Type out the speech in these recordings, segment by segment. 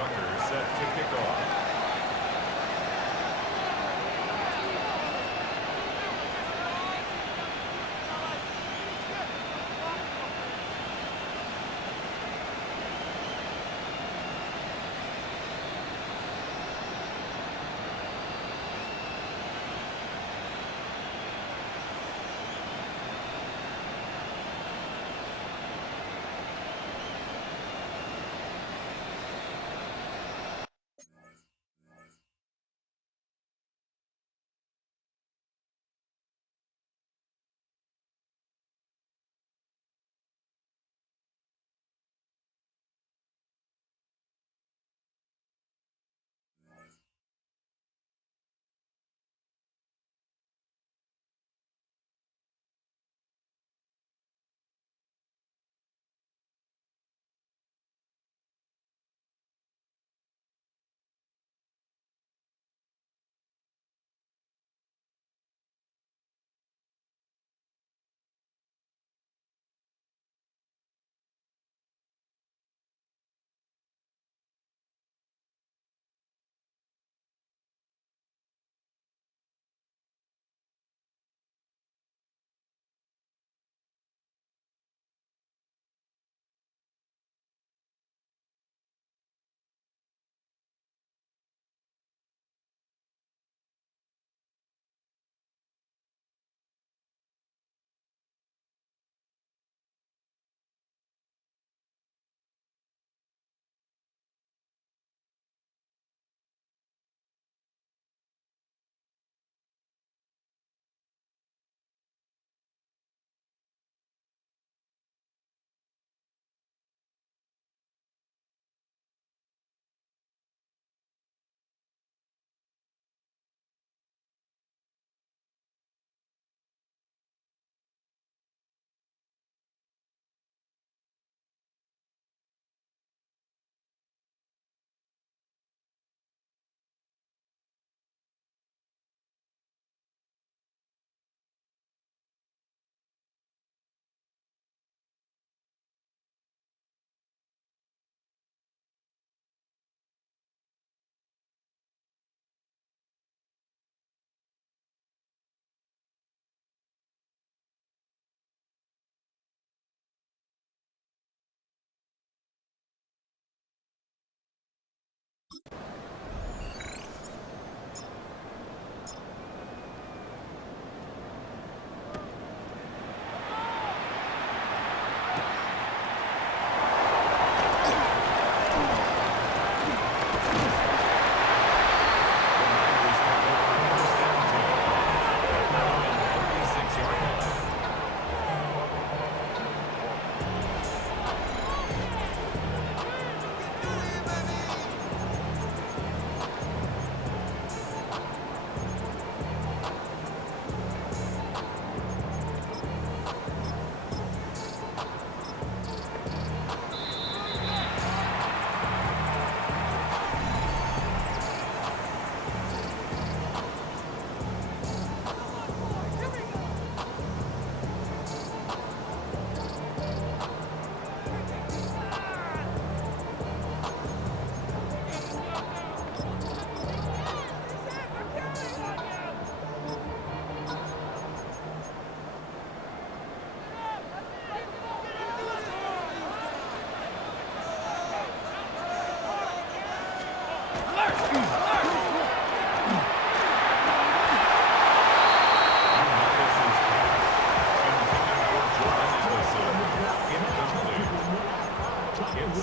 Tucker set to kick off.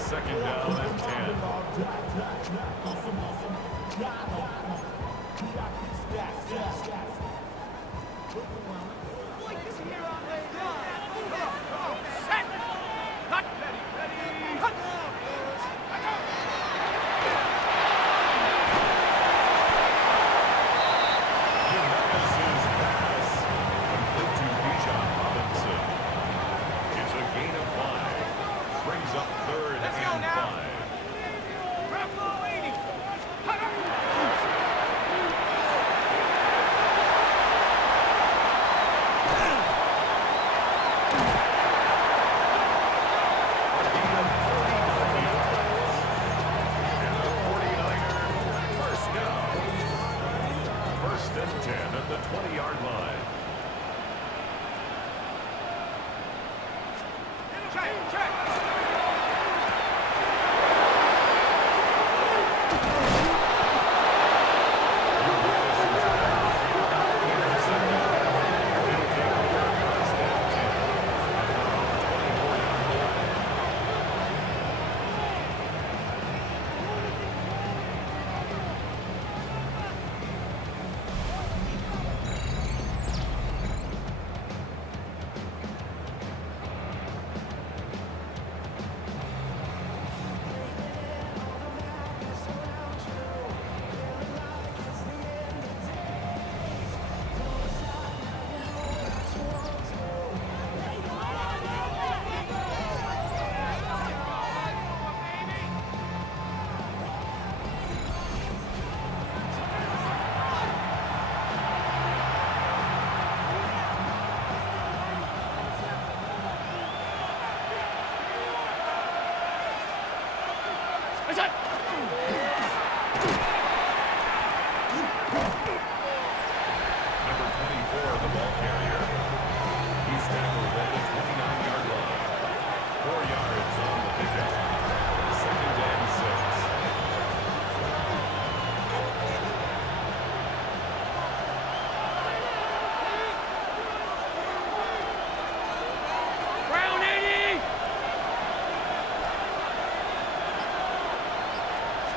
Second down and 10. 20-yard line. Number 24, the ball carrier. He's tackled at the 29-yard line. 4 yards on the pickup. Second and 6. Brown 80!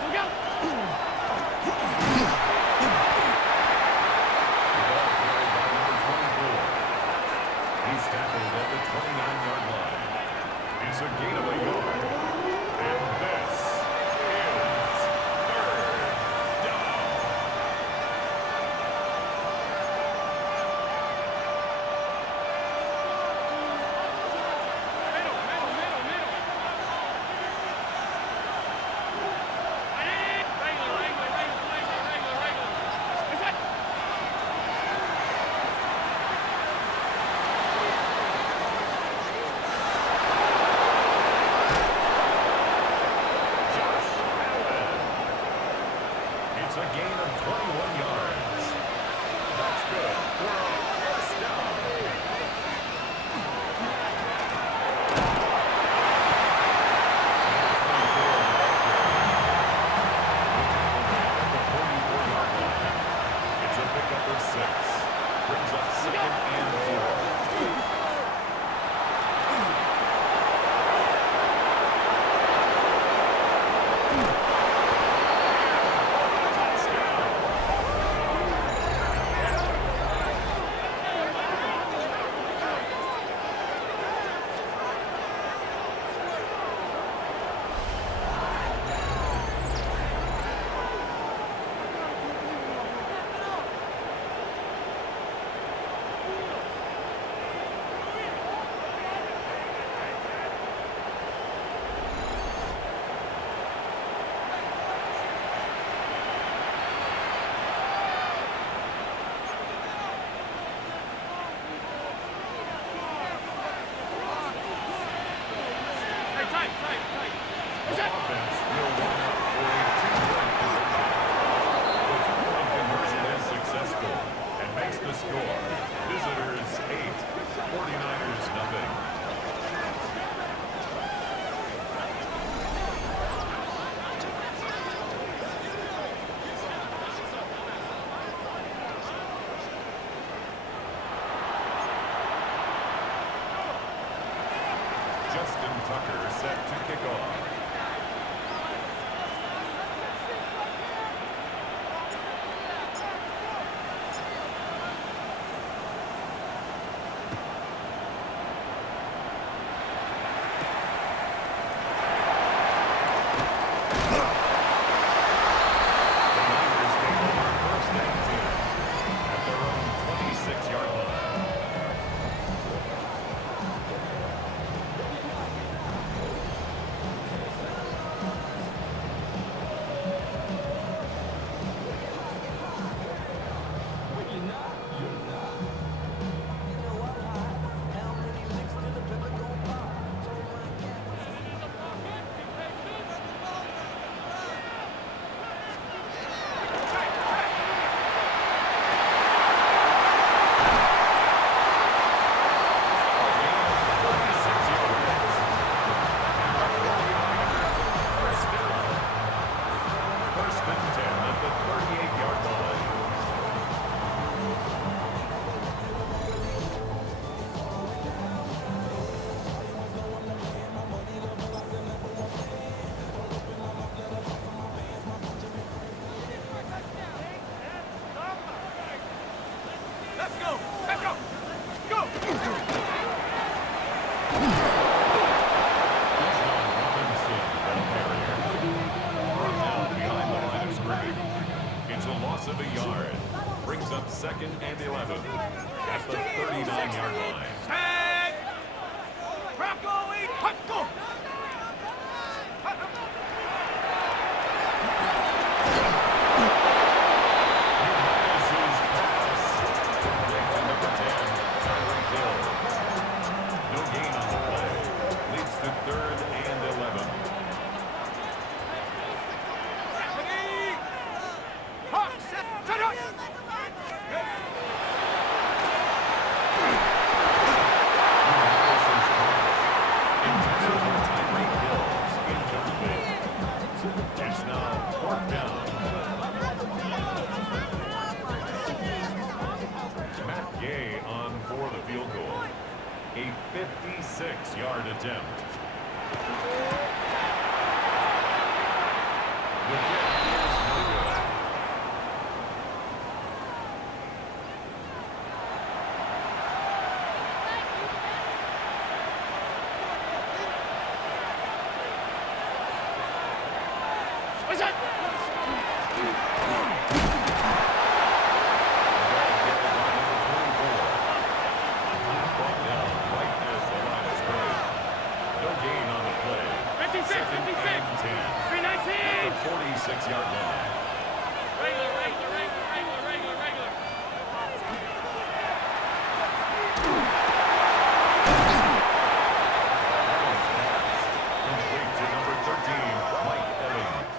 Look out! He's tackled at the 29-yard line. It's a gain of a yard. And this is third down. Josh Allen. It's a gain of 21 yards. That's good for a first down. It's a pickup of 6. Brings up second and 4. Offense will line up for a two-point conversion. The two-point conversion is successful and makes the score visitors 8, 49ers nothing. Justin Tucker set to kick off. The Niners take over first and 10 at their own 26-yard line. a loss of a yard. Brings up 2nd and 11 at the 39-yard line. Tag! Rocco, hot go! A 56-yard attempt. The kick is no good. What's that? Second and 10. 46-yard line. Regular. Complete to number 13, Mike Evans.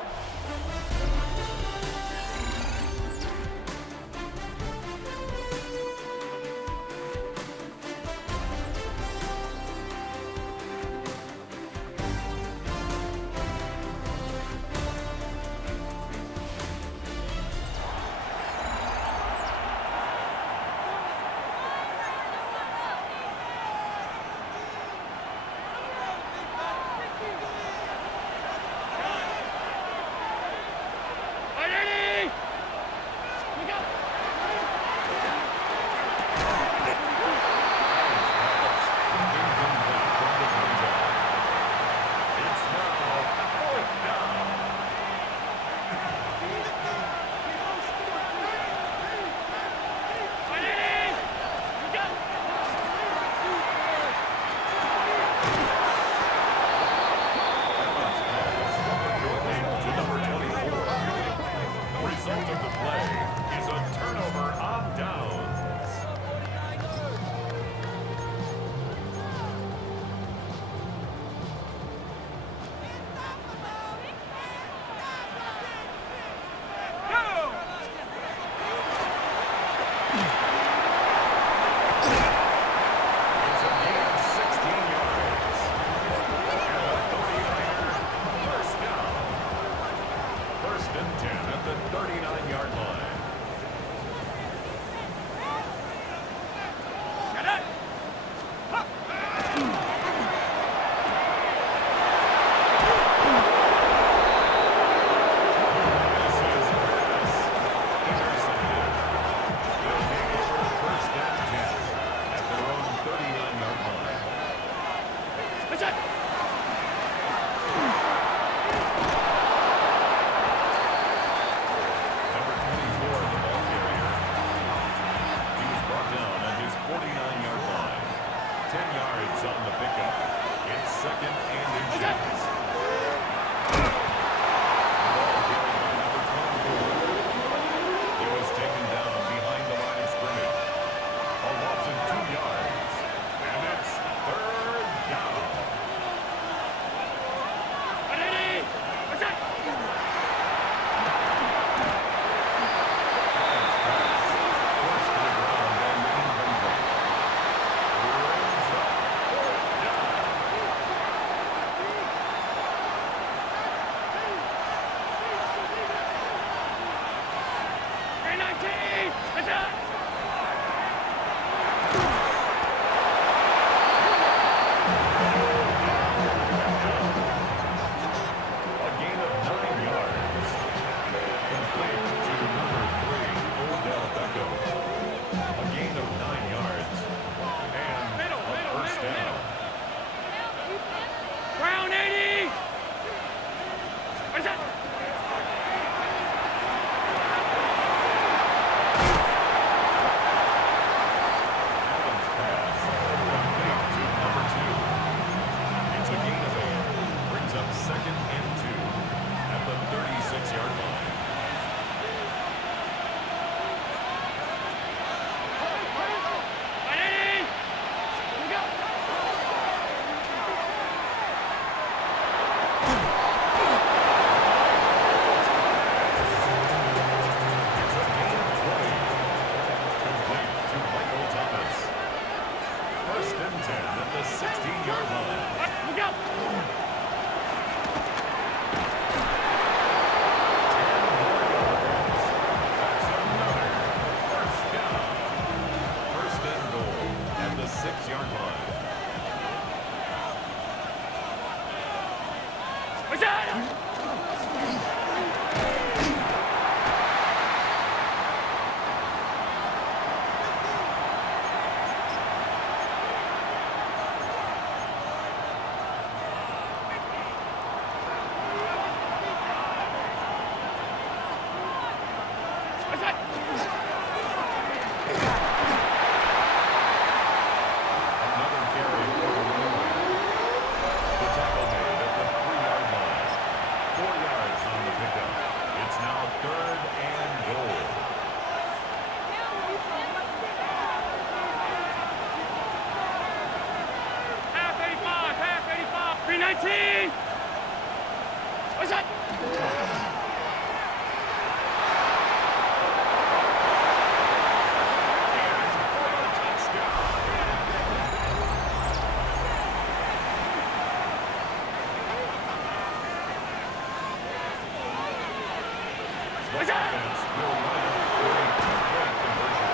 defense will line up for a two-point conversion.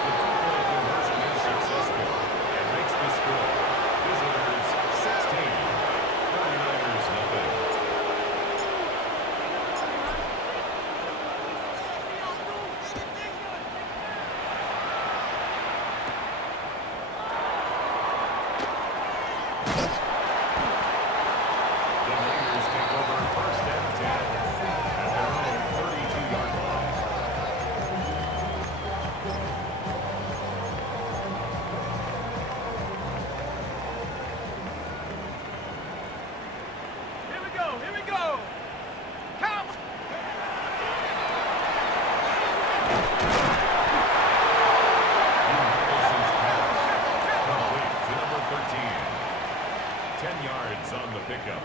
The two-point conversion is successful and makes the score Visitors 16, 49ers nothing. The Niners take over first and 10 at their own 32-yard line. Here we go. Here we go. Come. Wilson's pass complete to number 13. 10 yards on the pickup.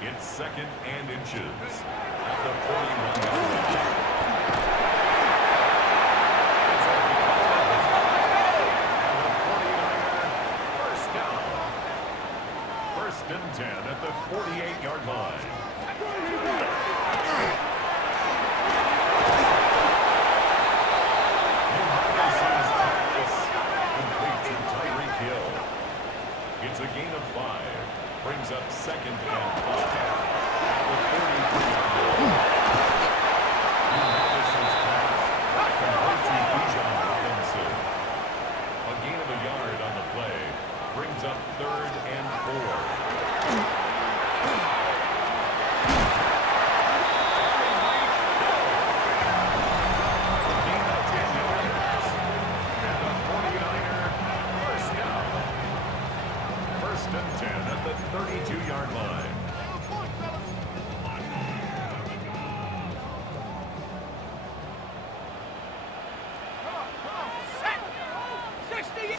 It's second and inches at the 41-yard line. It's a and the 49er first down. First and 10 at the 48-yard line. Davis's pass complete to Tyreek Hill. It's a gain of 5. Brings up second and 5 at the 43-yard line. Davis's pass complete to Bijan Robinson. A gain of a yard on the play. Brings up third and 4. Gain of 10 yards. And the 49er first down. First and 10 at the 32-yard line. Set. 60.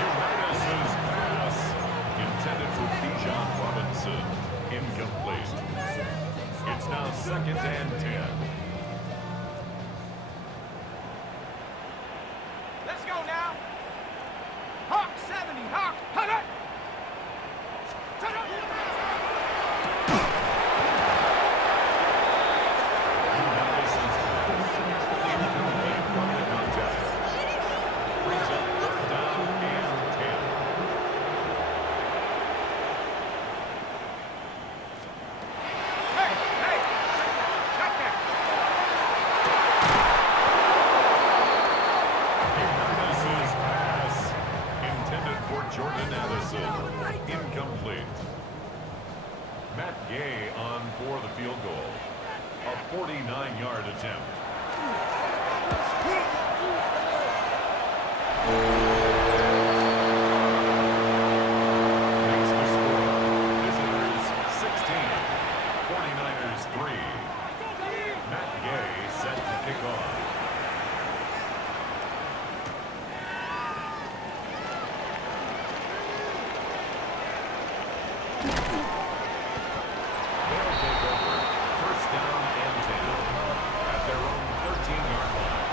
Unitas's pass intended for Bijan Robinson. Incomplete. It's now second and 10. Let's go now. Hawk 70. Hawk. Hut it. Turn up. Unitas's pass incomplete from the contest. Brings up third down and 10. Hey, hey. Check that. Unitas's pass intended for Jordan Addison. Incomplete. Matt Gay on for the field goal. A 49-yard attempt. Makes the score Visitors 16, 49ers 3. Matt Gay set to kick off. They'll take over first down and 10 at their own 13-yard line.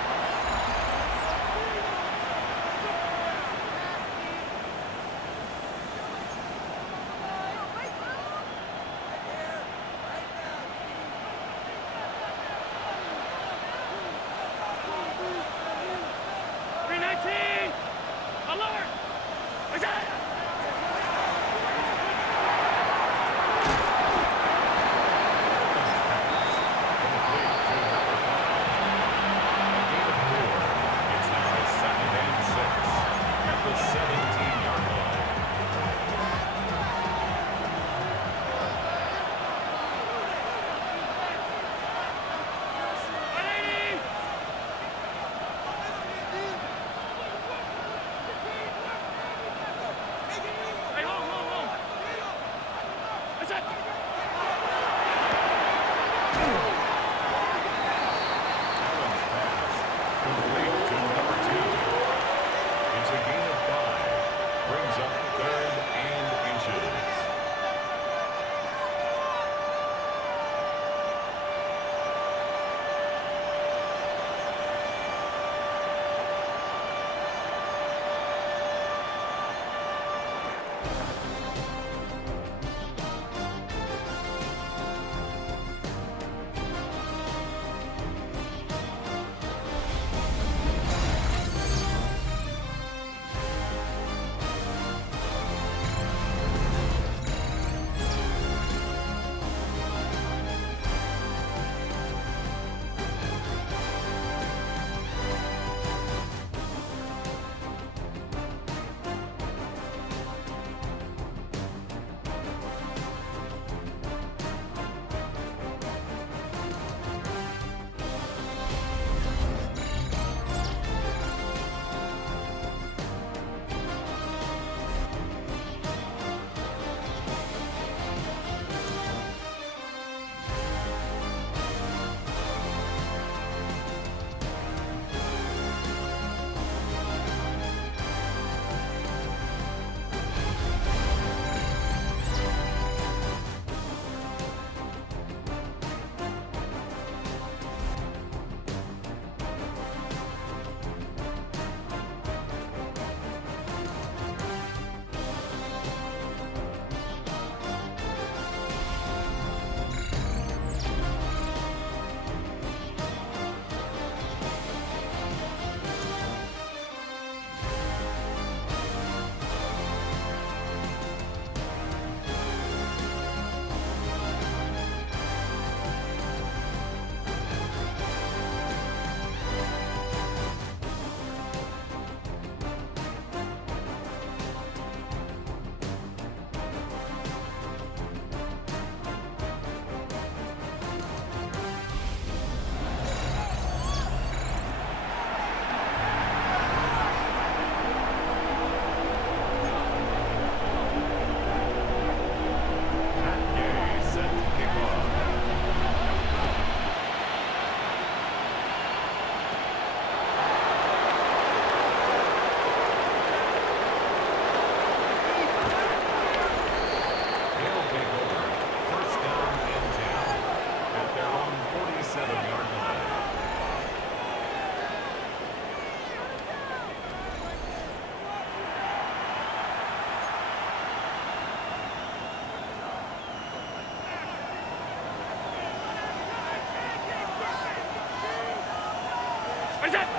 What is that?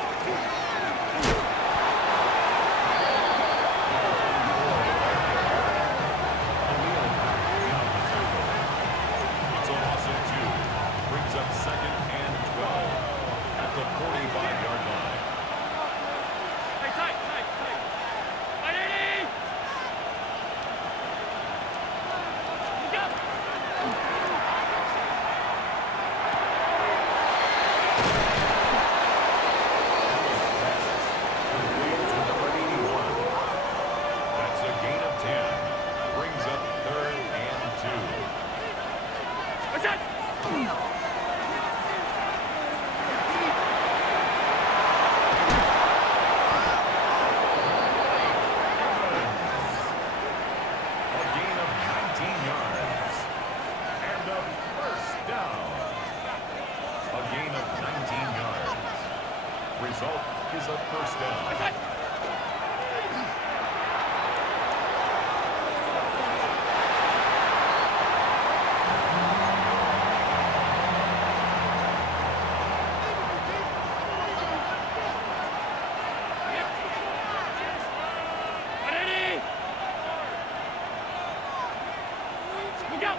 It's a loss of 2. Brings up second and 12 at the 45-yard line. Hey, tight. Ready? Go. Complete to number 81. That's a gain of 10. Brings up third and 2. What's that? A gain of 19 yards. And a first down. A gain of 19 yards. Result is a first down. What's that? Ready? Go.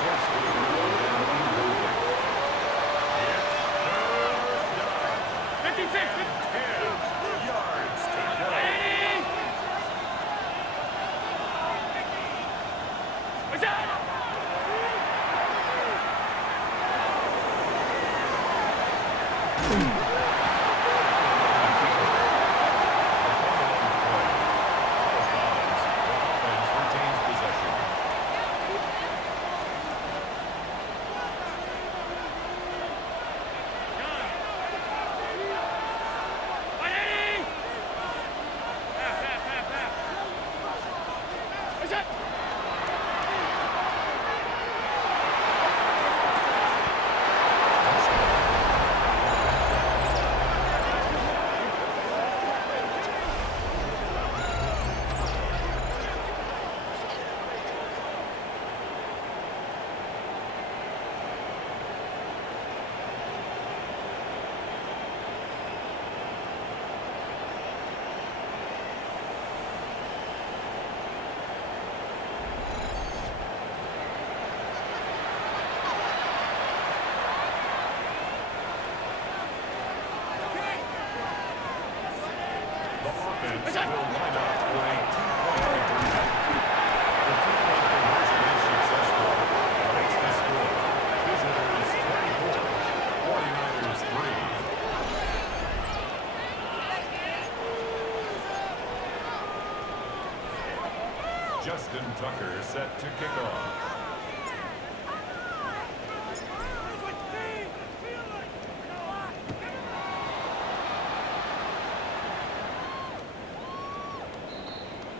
Close to the goal and unholding. It's third down. 56. 10 yards to go. Ready? What's that? Ready? Pass. What's that? The offense will line up for a two-point conversion. The two-point conversion is successful. Makes the score. Visitors 24, 49ers 3. Justin Tucker set to kick off.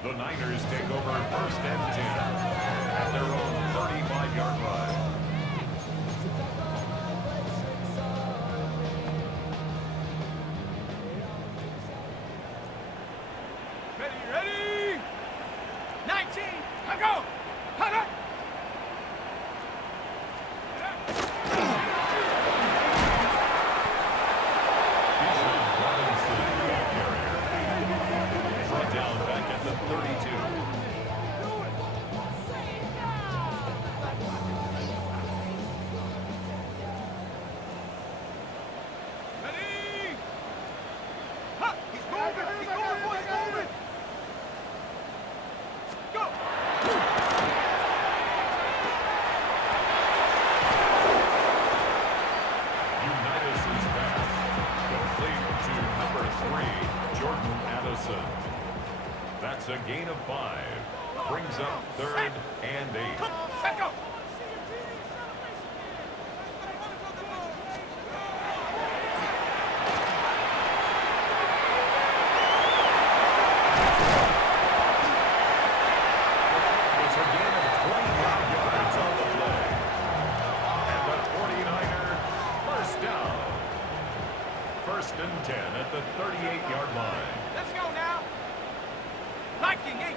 The Niners take over first and 10 at their own 35-yard line. Ready? 19. Go. Hut it. Bijan Robinson, ball carrier. Brought down back at the 32. Ready? Huh. He's moving, boys, moving. Go. Unitas' pass. Complete to number 3, Jordan Addison. That's a gain of 5. Brings up third and 8. Set, go. It's a gain of 25 yards on the play. And the 49er first down. First and 10 at the 38-yard line. Let's go now. Viking 8.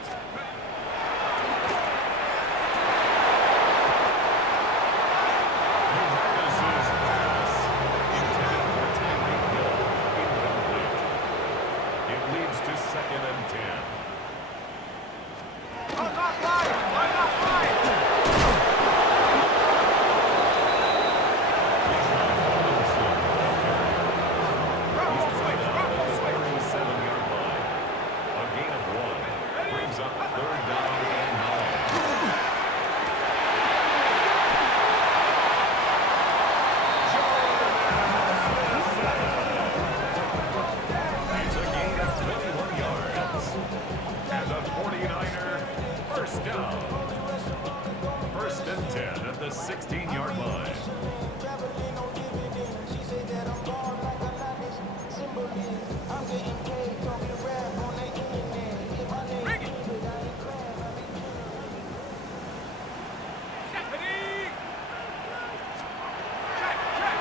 to 2nd and 10. Unlock line! Unlock line! Rumble switch! Rumble switch! 37-yard line. A gain of 1 brings up 3rd down and 9. It's a gain of 21 yards. And the 49er first down. 1st and 10 at the 16-yard line. Bring it! Set the knee! Check, check!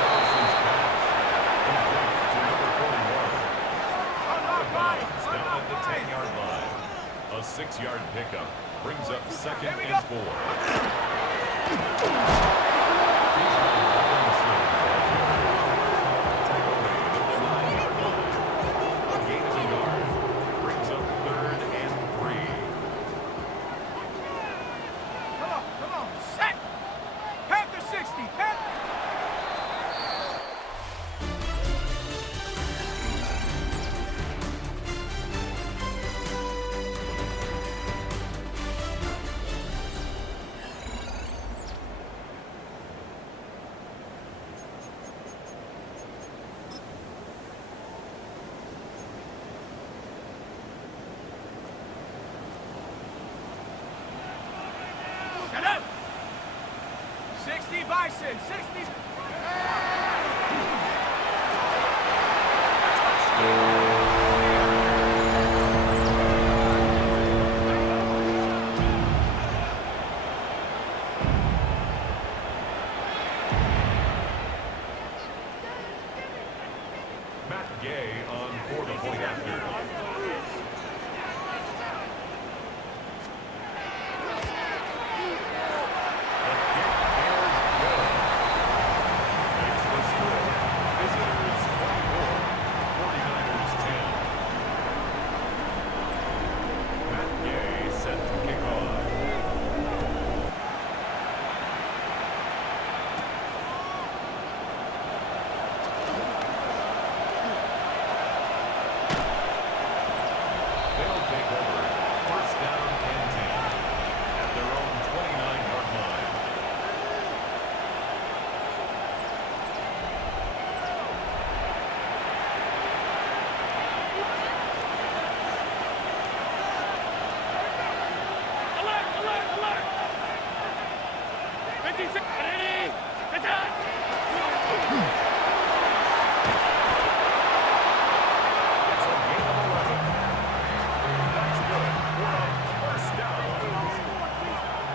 Allison's pass. Complete to number 41. Unlock line! Down at Unlock the line! 10-yard line. A 6-yard pickup brings up 2nd Here we and go. 4. Tackle made at the 9-yard line. A gain of a yard brings up 3rd and 3. Come on! Set! Panther 60! Panther! Shut up! 60 Bison! 60... Matt Gay on 4-point after. Makes the score. Visitors 24, 49ers 10. Matt Gay set to kick off. They'll take over. 1st down and 10 at their own 29-yard line. Alert! Alert! Alert! 56! Ready! Attack! It's a gain of 11. That's good. We're on 1st down.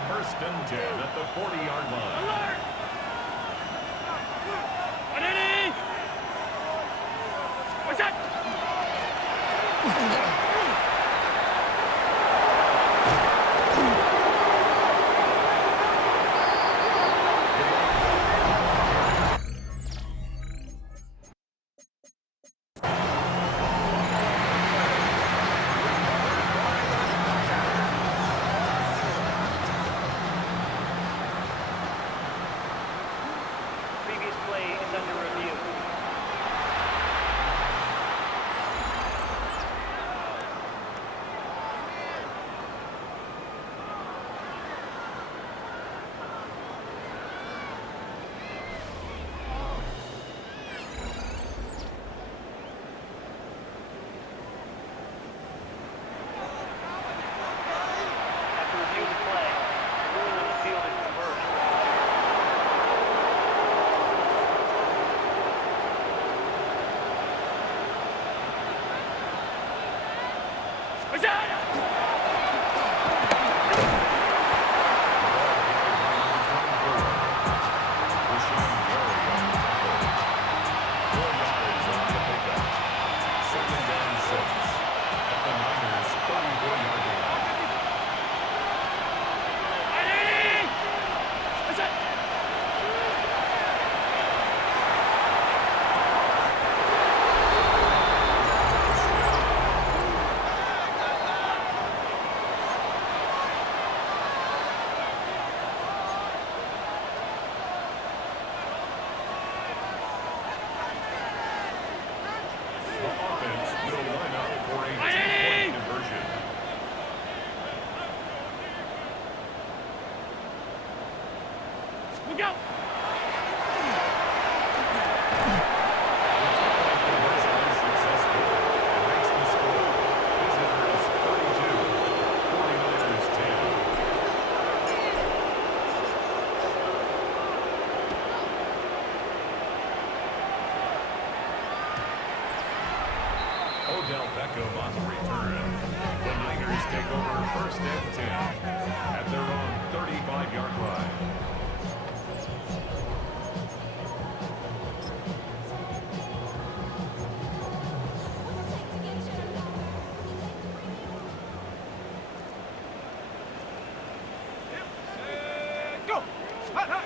1st and 10 at the 40-yard line. Alert! Ready! What's that? Previous play is under review. After review of the play, the rule on the field is reversed. What's that? Rashawn Gary on the tackle. 4 yards on the pickup. 2nd and 6 at the Niners' 34-yard line. Ready! What's that? we go. The two-point conversion is successful and makes the score Visitors 32, 49ers 10. Odell Beckham on the return. The Niners take over first and 10 at their own 35-yard line. Go! Hot, hot!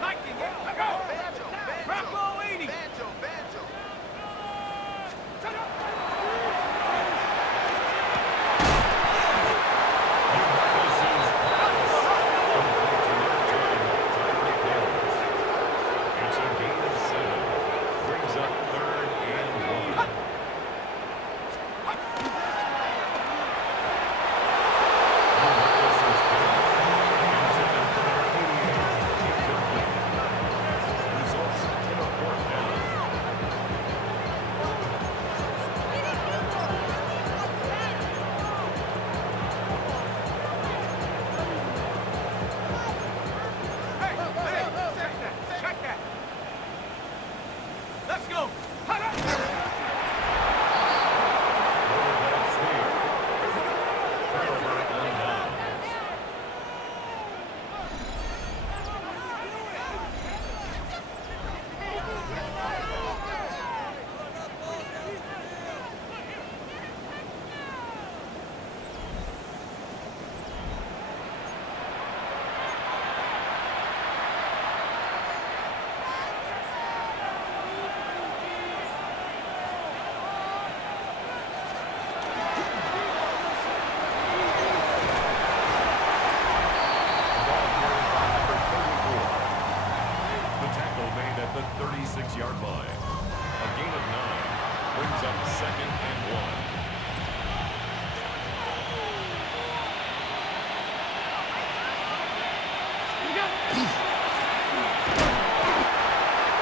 Lightning out! Go! Bronco 80! Shut up! It's a gain of 7. Brings up 3rd and 1. Results in a 4th down. Hey, check that! Check that! Let's go! Hot, hot! Quarterback sneak. Turnover on down. Ball carried by number 34. The tackle made at the 36-yard line. A gain of 9 brings up 2nd and 1. We go.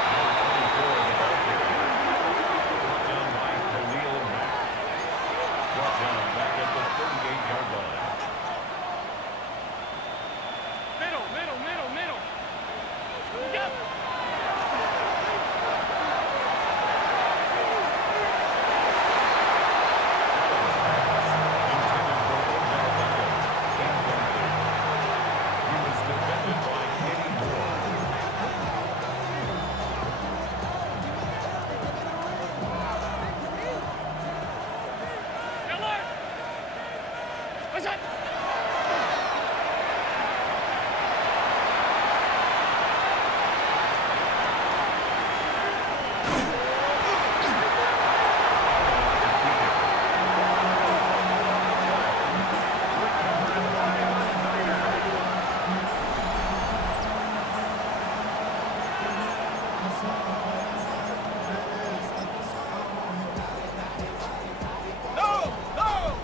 Number 24 of the ball carrier. Brought down by Khalil Mack. Brought down back at the 38-yard line. Middle, middle, middle, middle. We go. Intended for Odell Beckham. Incomplete. He was defended by Kenny Moore. Alert. What's that? No! No!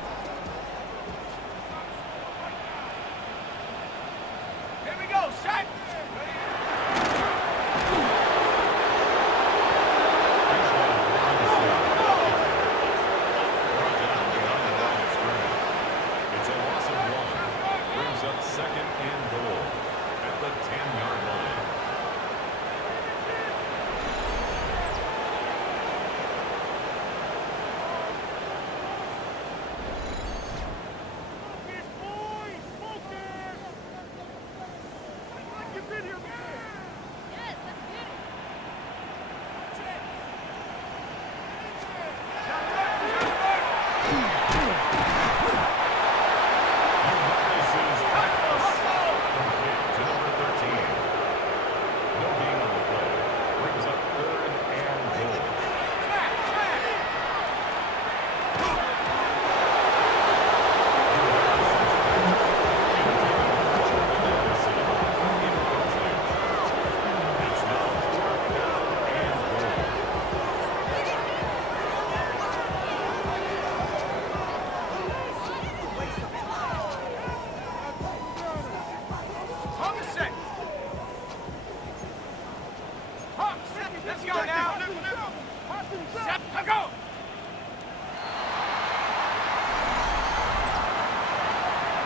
Go!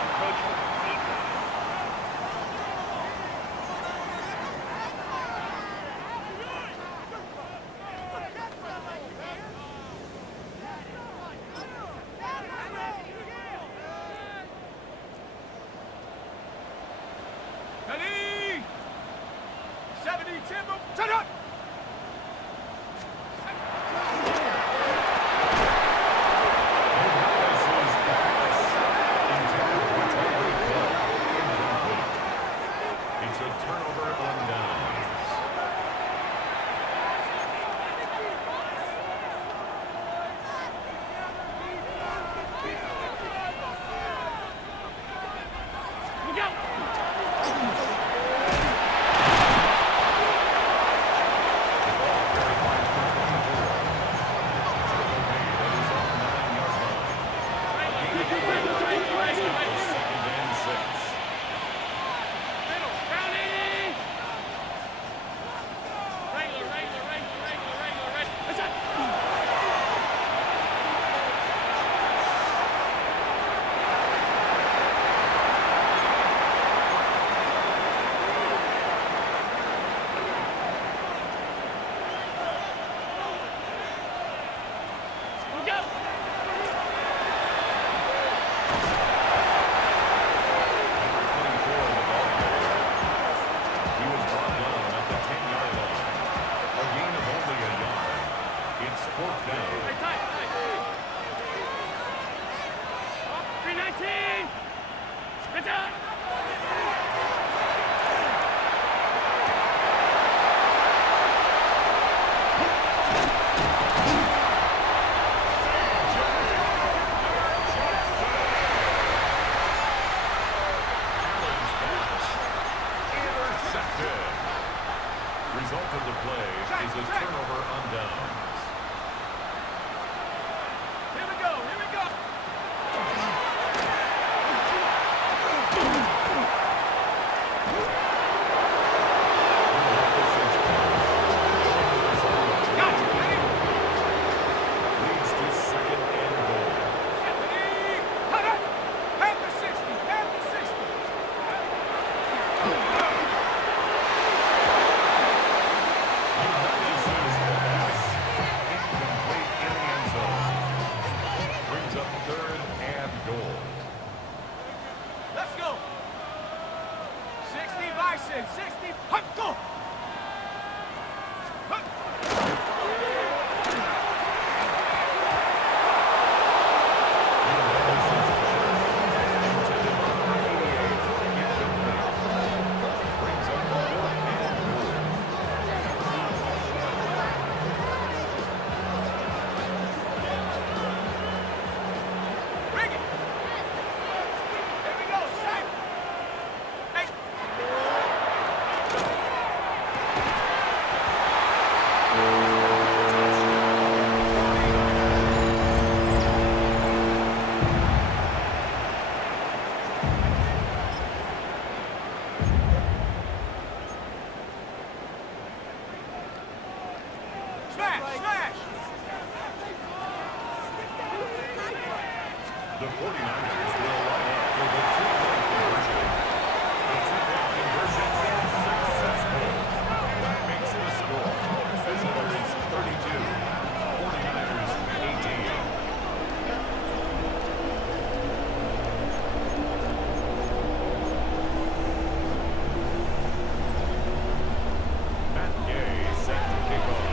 Approaching defense. Ready? 70 tempo. Set up! This is the pass. Intended for a tie-break play. Incomplete. It's a turnover on downs. We go! The ball carried by number 24. Tackle made that is on the 9-yard line. Second and 6. Middle. Down 80! Regular. That's it! We go! Number 24 of the ball carrier. He was brought down at the 10-yard line. A gain of only a yard. It's fourth down. Hey, tight. 319! Good job! Allen's pass. Intercepted. Result of the play is a turnover on downs. Here we go! Got you, ready? Leads to second and goal. Ready? Hut up! Half the 60! Half the 60! This is the pass. Incomplete in the end zone. Brings up third and goal. Let's go! 60 Bison! 60! Hut, go! Hut! Intended for number 88. Incomplete. Brings up fourth and goal. Bring it! Here we go, Simon! Hey! Smash! The 49ers will line up for the two-point conversion. The two-point conversion is successful. That makes the score. Visitors 32, 49ers 18. Matt Gay set to kick off.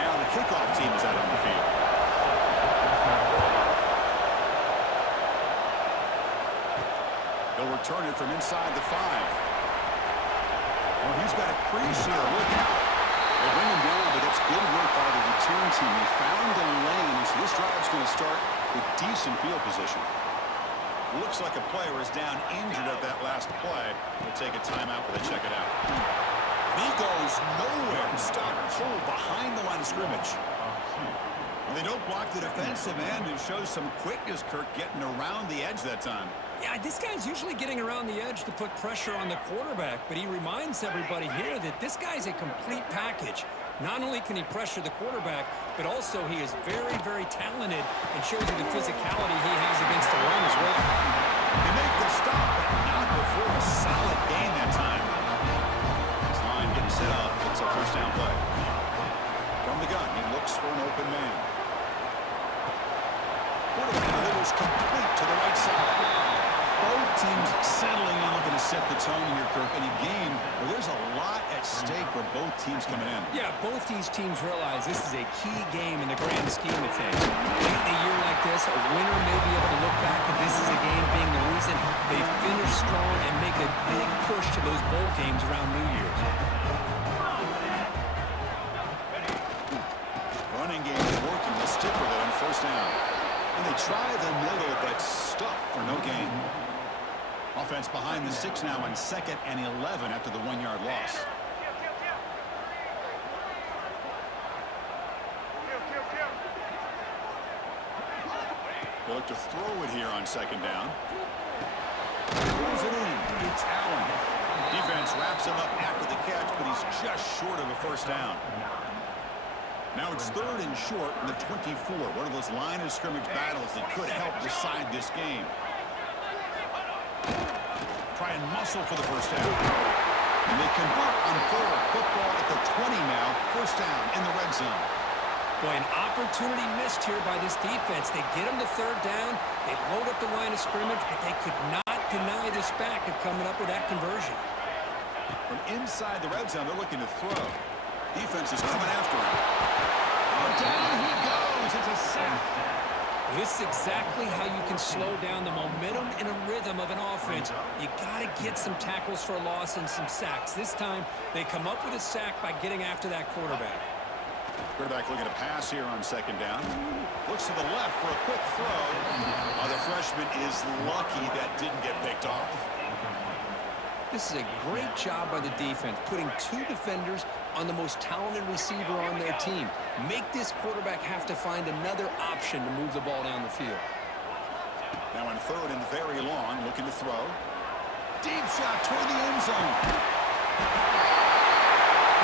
Now the kickoff team is out on the field. They'll return it from inside the 5. Oh, he's got a crease here. Look out. They bring him down, but it's good work by the return team. He found the lane, so this drive's going to start with decent field position. Looks like a player is down injured at that last play. We'll take a timeout while they check it out. He goes nowhere. Stopped cold behind the line of scrimmage. And they don't block the defensive end, who shows some quickness, Kirk, getting around the edge that time. Yeah, this guy's usually getting around the edge to put pressure on the quarterback, but he reminds everybody here that this guy's a complete package. Not only can he pressure the quarterback, but also he is very, very talented and shows you the physicality he has against the run as well. They make the stop, but not before a solid gain that time. This line getting set up. It's a first down play. From the gun, he looks for an open man. Quarterback delivers complete to the right side. Both teams settling in, looking to set the tone here, Kirk, in a game where there's a lot at stake for both teams coming in. Yeah, both these teams realize this is a key game in the grand scheme of things. Late in a year like this, a winner may be able to look back at this as a game being the reason they finish strong and make a big push to those bowl games around New Year's. Running game is working. They'll stick with it on first down. And they try the middle, but stuff for no gain. Offense behind the 6 now on 2nd and 11 after the 1-yard loss. They look to throw it here on 2nd down. Throws it in. It's Allen. Defense wraps him up after the catch, but he's just short of a first down. Now it's 3rd and short in the 24. One of those line of scrimmage battles that could help decide this game. Try and muscle for the first down. And they convert on 3rd. Football at the 20 now. First down in the red zone. Boy, an opportunity missed here by this defense. They get them to 3rd down. They load up the line of scrimmage, but they could not deny this back of coming up with that conversion. From inside the red zone, they're looking to throw. Defense is coming after him. Oh, down he goes. It's a sack. This is exactly how you can slow down the momentum and a rhythm of an offense. You got to get some tackles for a loss and some sacks. This time, they come up with a sack by getting after that quarterback. Quarterback looking to pass here on 2nd down. Looks to the left for a quick throw. The freshman is lucky that didn't get picked off. This is a great job by the defense, putting 2 defenders on the most talented receiver on their team. Make this quarterback have to find another option to move the ball down the field. Now on 3rd and very long, looking to throw. Deep shot toward the end zone.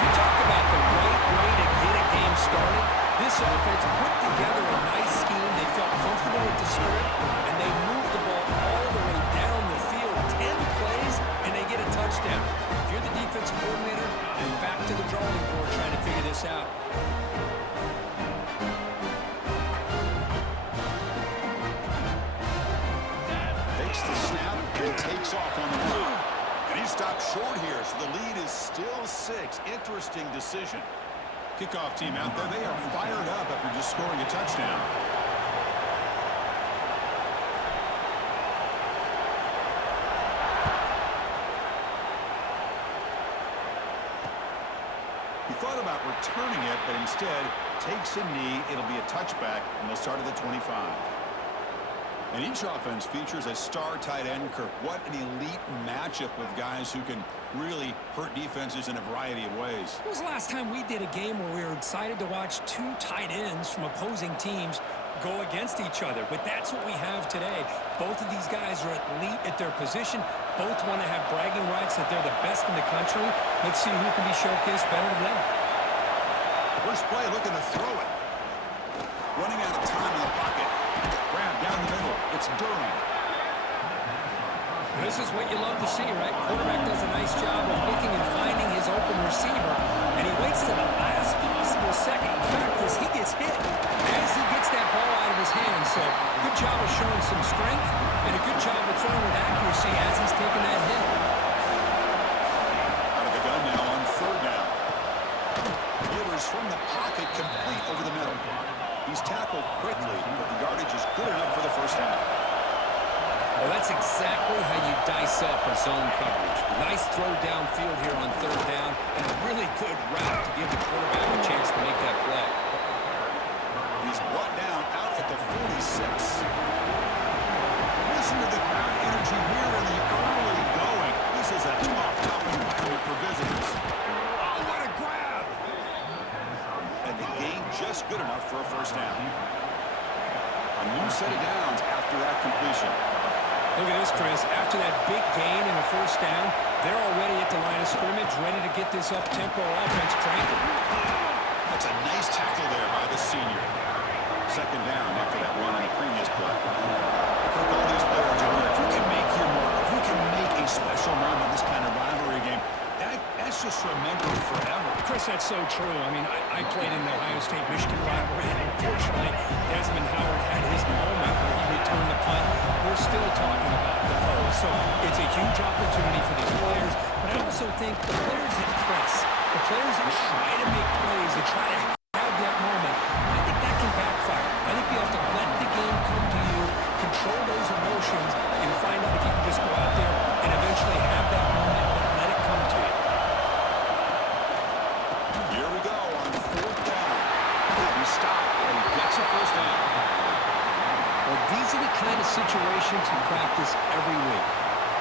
You talk about the right way to get a game started. This offense put together a nice scheme. They felt comfortable with the script, and they moved the ball all the way down the field. 10 plays, and they get a touchdown. If you're the defensive coordinator, and back to the drawing board trying to figure this out. Takes the snap and takes off on the run. And he stopped short here, so the lead is still 6. Interesting decision. Kickoff team out there, they are fired up after just scoring a touchdown. He thought about returning it, but instead takes a knee. It'll be a touchback, and they'll start at the 25. And each offense features a star tight end, Kirk. What an elite matchup of guys who can really hurt defenses in a variety of ways. When was the last time we did a game where we were excited to watch 2 tight ends from opposing teams go against each other? But that's what we have today. Both of these guys are elite at their position. Both want to have bragging rights that they're the best in the country. Let's see who can be showcased better today. First play, looking to throw it. Running out of time in the pocket. Grab down the middle. It's Durham. This is what you love to see, right? Quarterback does a nice job of looking and finding his open receiver, and he waits to the last possible second. In fact, as he gets hit, as he gets that ball out of his hands. So good job of showing some strength, and a good job of throwing with accuracy as he's taking that hit. Out of the gun now on 3rd down. Delivers from the pocket, complete downfield here on third down, and a really good route to give the quarterback a chance to make that play. He's brought down out at the 46. Listen to the crowd energy here in the early going. This is a tough environment for visitors. Oh, what a grab! And the gain just good enough for a first down. A new set of downs after that completion. Look at this, Chris. After that big gain and a first down, they're already at the line of scrimmage, ready to get this up-tempo offense cranking. That's a nice tackle there by the senior. Second down after that run on the previous play. For all these players, if you can make your mark, if you can make a special moment in this kind of rivalry game, that's just remembered forever. Chris, that's so true. I mean, I played in the Ohio State-Michigan rivalry, and unfortunately, Desmond Howard had his moment where he returned the punt. We're still talking about the pros. So it's a huge opportunity for these players, but I also think the players that press, the players that try to make plays, that try to have that moment, I think that can backfire. I think you have to let the game come to you, control those emotions, and find out if you can just go out there and eventually have that moment, but let it come to you. Here we go on fourth down. He stopped and he gets a first down. Well, these are the kind of situations you practice every week.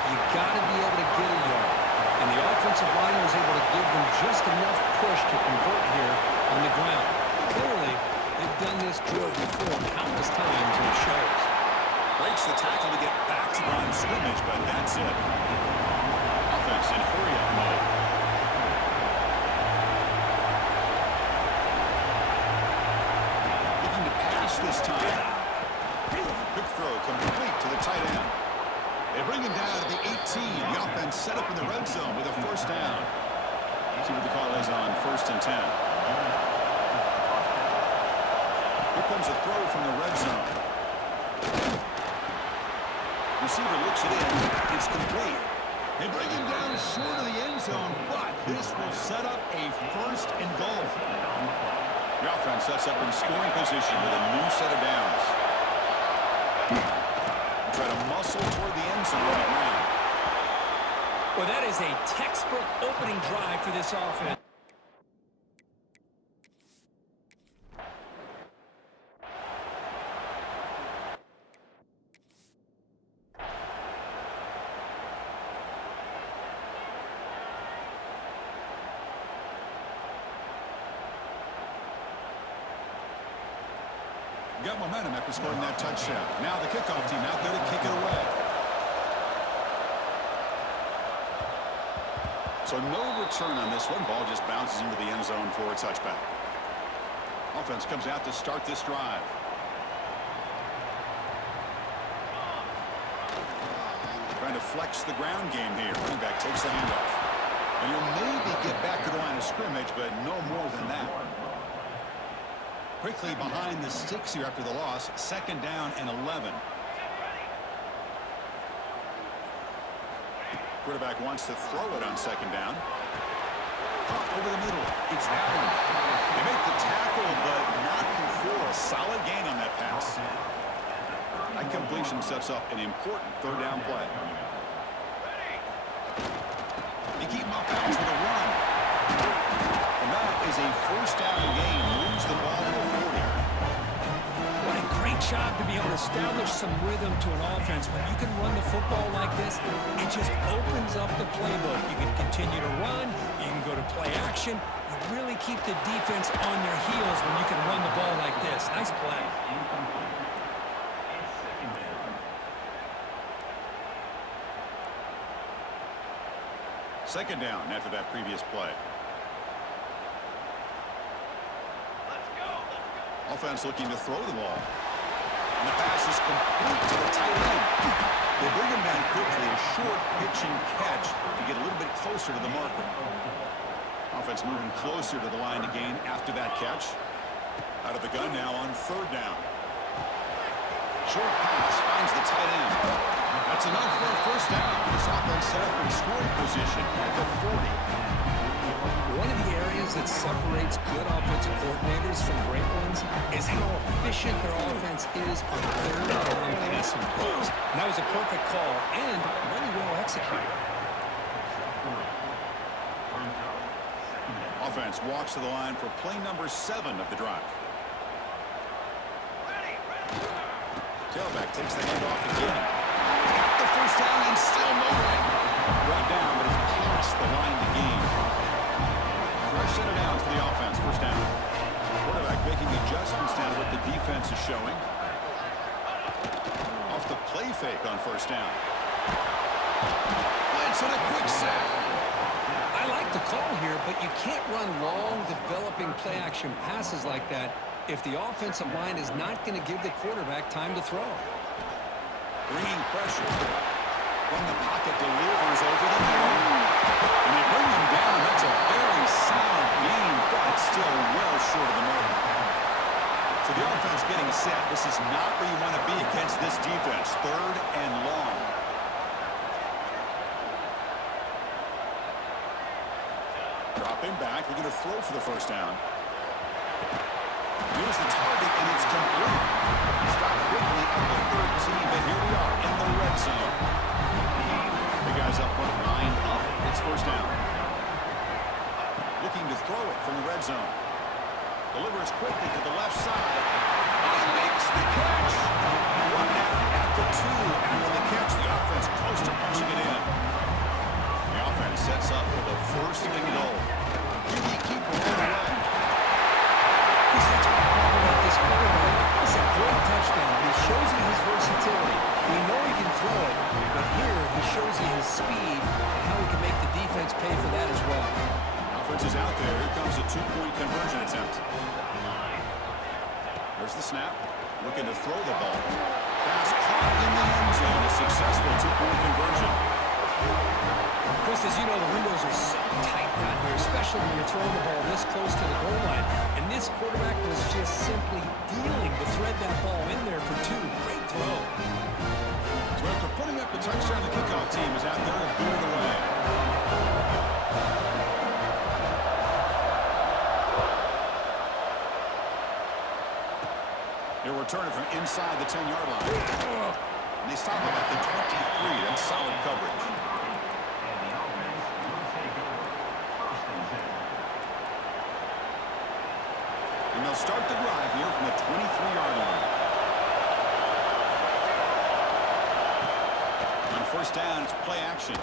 You got to be able to get a yard. And the offensive line was able to give them just enough push to convert here on the ground. Clearly, they've done this drill before countless times, and it shows. Breaks the tackle to get back to the line of scrimmage, but that's it. Offense in hurry-up mode. Looking to pass this time. Quick throw complete to the tight end. They bring him down at the 18. The offense set up in the red zone with a first down. See what the call is on 1st and 10. Here comes a throw from the red zone. Receiver looks it in. It's complete. They bring him down short of the end zone, but this will set up a 1st and goal. The offense sets up in scoring position with a new set of downs. Try to muscle toward the end zone on the ground. Well, that is a textbook opening drive for this offense. Got momentum after scoring that touchdown. Now the kickoff team out there to kick it away. So no return on this one. Ball just bounces into the end zone for a touchback. Offense comes out to start this drive. Trying to flex the ground game here. Running back takes the handoff. And he'll maybe get back to the line of scrimmage, but no more than that. Quickly behind the sticks here after the loss. 2nd down and 11. Quarterback wants to throw it on 2nd down. Up over the middle. It's down. They make the tackle, but not before a solid gain on that pass. That completion sets up an important 3rd down play. They keep him off balance with a run. And that is a 1st down gain. Moves the ball to the 40. What a great job to be able to establish some rhythm to an offense. When you can run the football like this, it just opens up the playbook. You can continue to run. You can go to play action. You really keep the defense on their heels when you can run the ball like this. Nice play. 2nd down after that previous play. Offense looking to throw the ball. And the pass is complete to the tight end. They bring him down quickly. A short pitch and catch to get a little bit closer to the marker. Offense moving closer to the line to gain after that catch. Out of the gun now on 3rd down. Short pass finds the tight end. That's enough for a first down. This offense set up in scoring position at the 40. One of the areas that separates good offensive coordinators from great ones is how efficient their offense is on 3rd down passing plays. And that was a perfect call and really well executed. offense walks to the line for play number 7 of the drive. Tailback takes the handoff again. Got the first down and still motoring. Brought down, but it's past the line to gain. Fresh set of downs for the offense. First down. Quarterback making adjustments now to what the defense is showing. Off the play fake on first down. Lance in a quick sack. I like the call here, but you can't run long, developing play-action passes like that if the offensive line is not going to give the quarterback time to throw. Bringing pressure. From the pocket, delivers over the middle. And they bring him down. That's a very sound gain, but still well short of the mark. So the offense getting set. This is not where you want to be against this defense. 3rd and long. Dropping back. We're going to throw for the first down. Here's the target, and it's complete. Stopped quickly at the 13, but here we are in the red zone. The guys up front, line up. It's first down. Looking to throw it from the red zone. Delivers quickly to the left side. He makes the catch. One down at the 2. After the catch, the offense close to punching it in. The offense sets up with a first and goal. Can he keep it all the way? That's what I love about this quarterback. It's a great touchdown. He shows you his versatility. We know he can throw it, but here he shows you his speed and how he can make the defense pay for that as well. Offense is out there. Here comes a 2-point conversion attempt. There's the snap. Looking to throw the ball. Pass caught in the end zone. A successful 2-point conversion. Chris, as you know, the windows are so tight down here, especially when you're throwing the ball this close to the goal line. And this quarterback was just simply dealing to thread that ball in there for 2. Great throw. So after putting up the touchdown, the kickoff team is out there and boot it away. They'll return it from inside the 10-yard line. And they stop him at the 23. That's solid coverage. And they'll start the drive here from the 23-yard line. On first down, it's play action.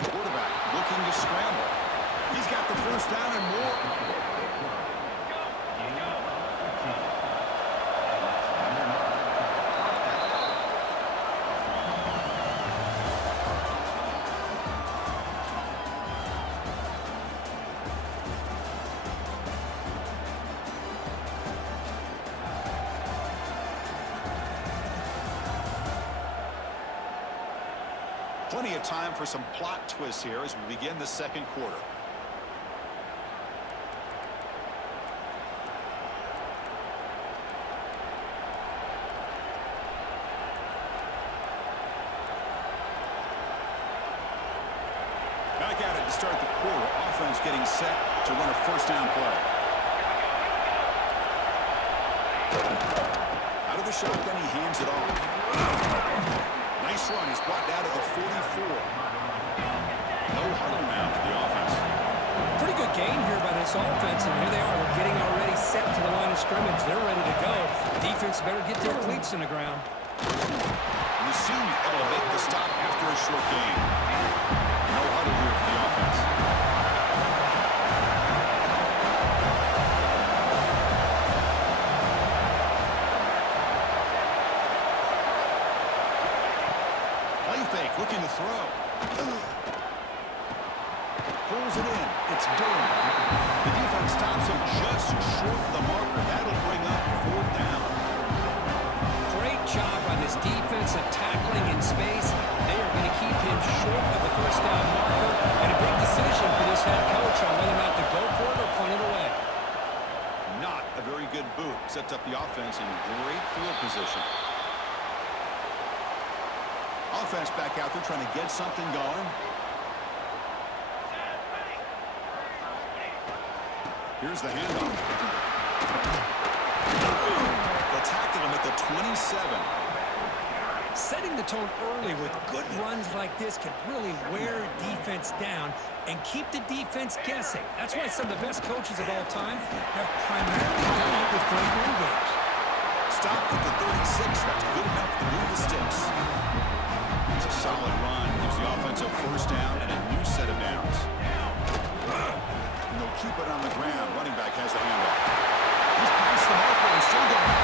Quarterback looking to scramble. He's got the first down and more. 'Plenty of time for some plot twists here as we begin the second quarter. Back at it to start the quarter. Offense getting set to run a first down play. Out of the shotgun, he hands it off. Nice run. He's brought down to the 44. No huddle now for the offense. Pretty good gain here by this offense, and here they are. They're getting already set to the line of scrimmage. They're ready to go. Defense better get their cleats in the ground. And the senior able to make the stop after a short gain. No huddle here for the offense. Looking to throw. Pulls it in. It's done. The defense stops him just short of the marker. That'll bring up 4th down. Great job by this defense of tackling in space. They are going to keep him short of the first down marker. And a big decision for this head coach on whether or not to go for it or punt it away. Not a very good boot. Sets up the offense in great field position. Offense back out there trying to get something going. Here's the handoff. They'll tackle him at the 27. Setting the tone early with good runs like this can really wear a defense down and keep the defense guessing. That's why some of the best coaches of all time have primarily done it with great run games. Stopped at the 36. That's good enough to move the sticks. It's a solid run. Gives the offense a first down and a new set of downs. And they'll keep it on the ground. Running back has the handoff. He's past the marker and still got it.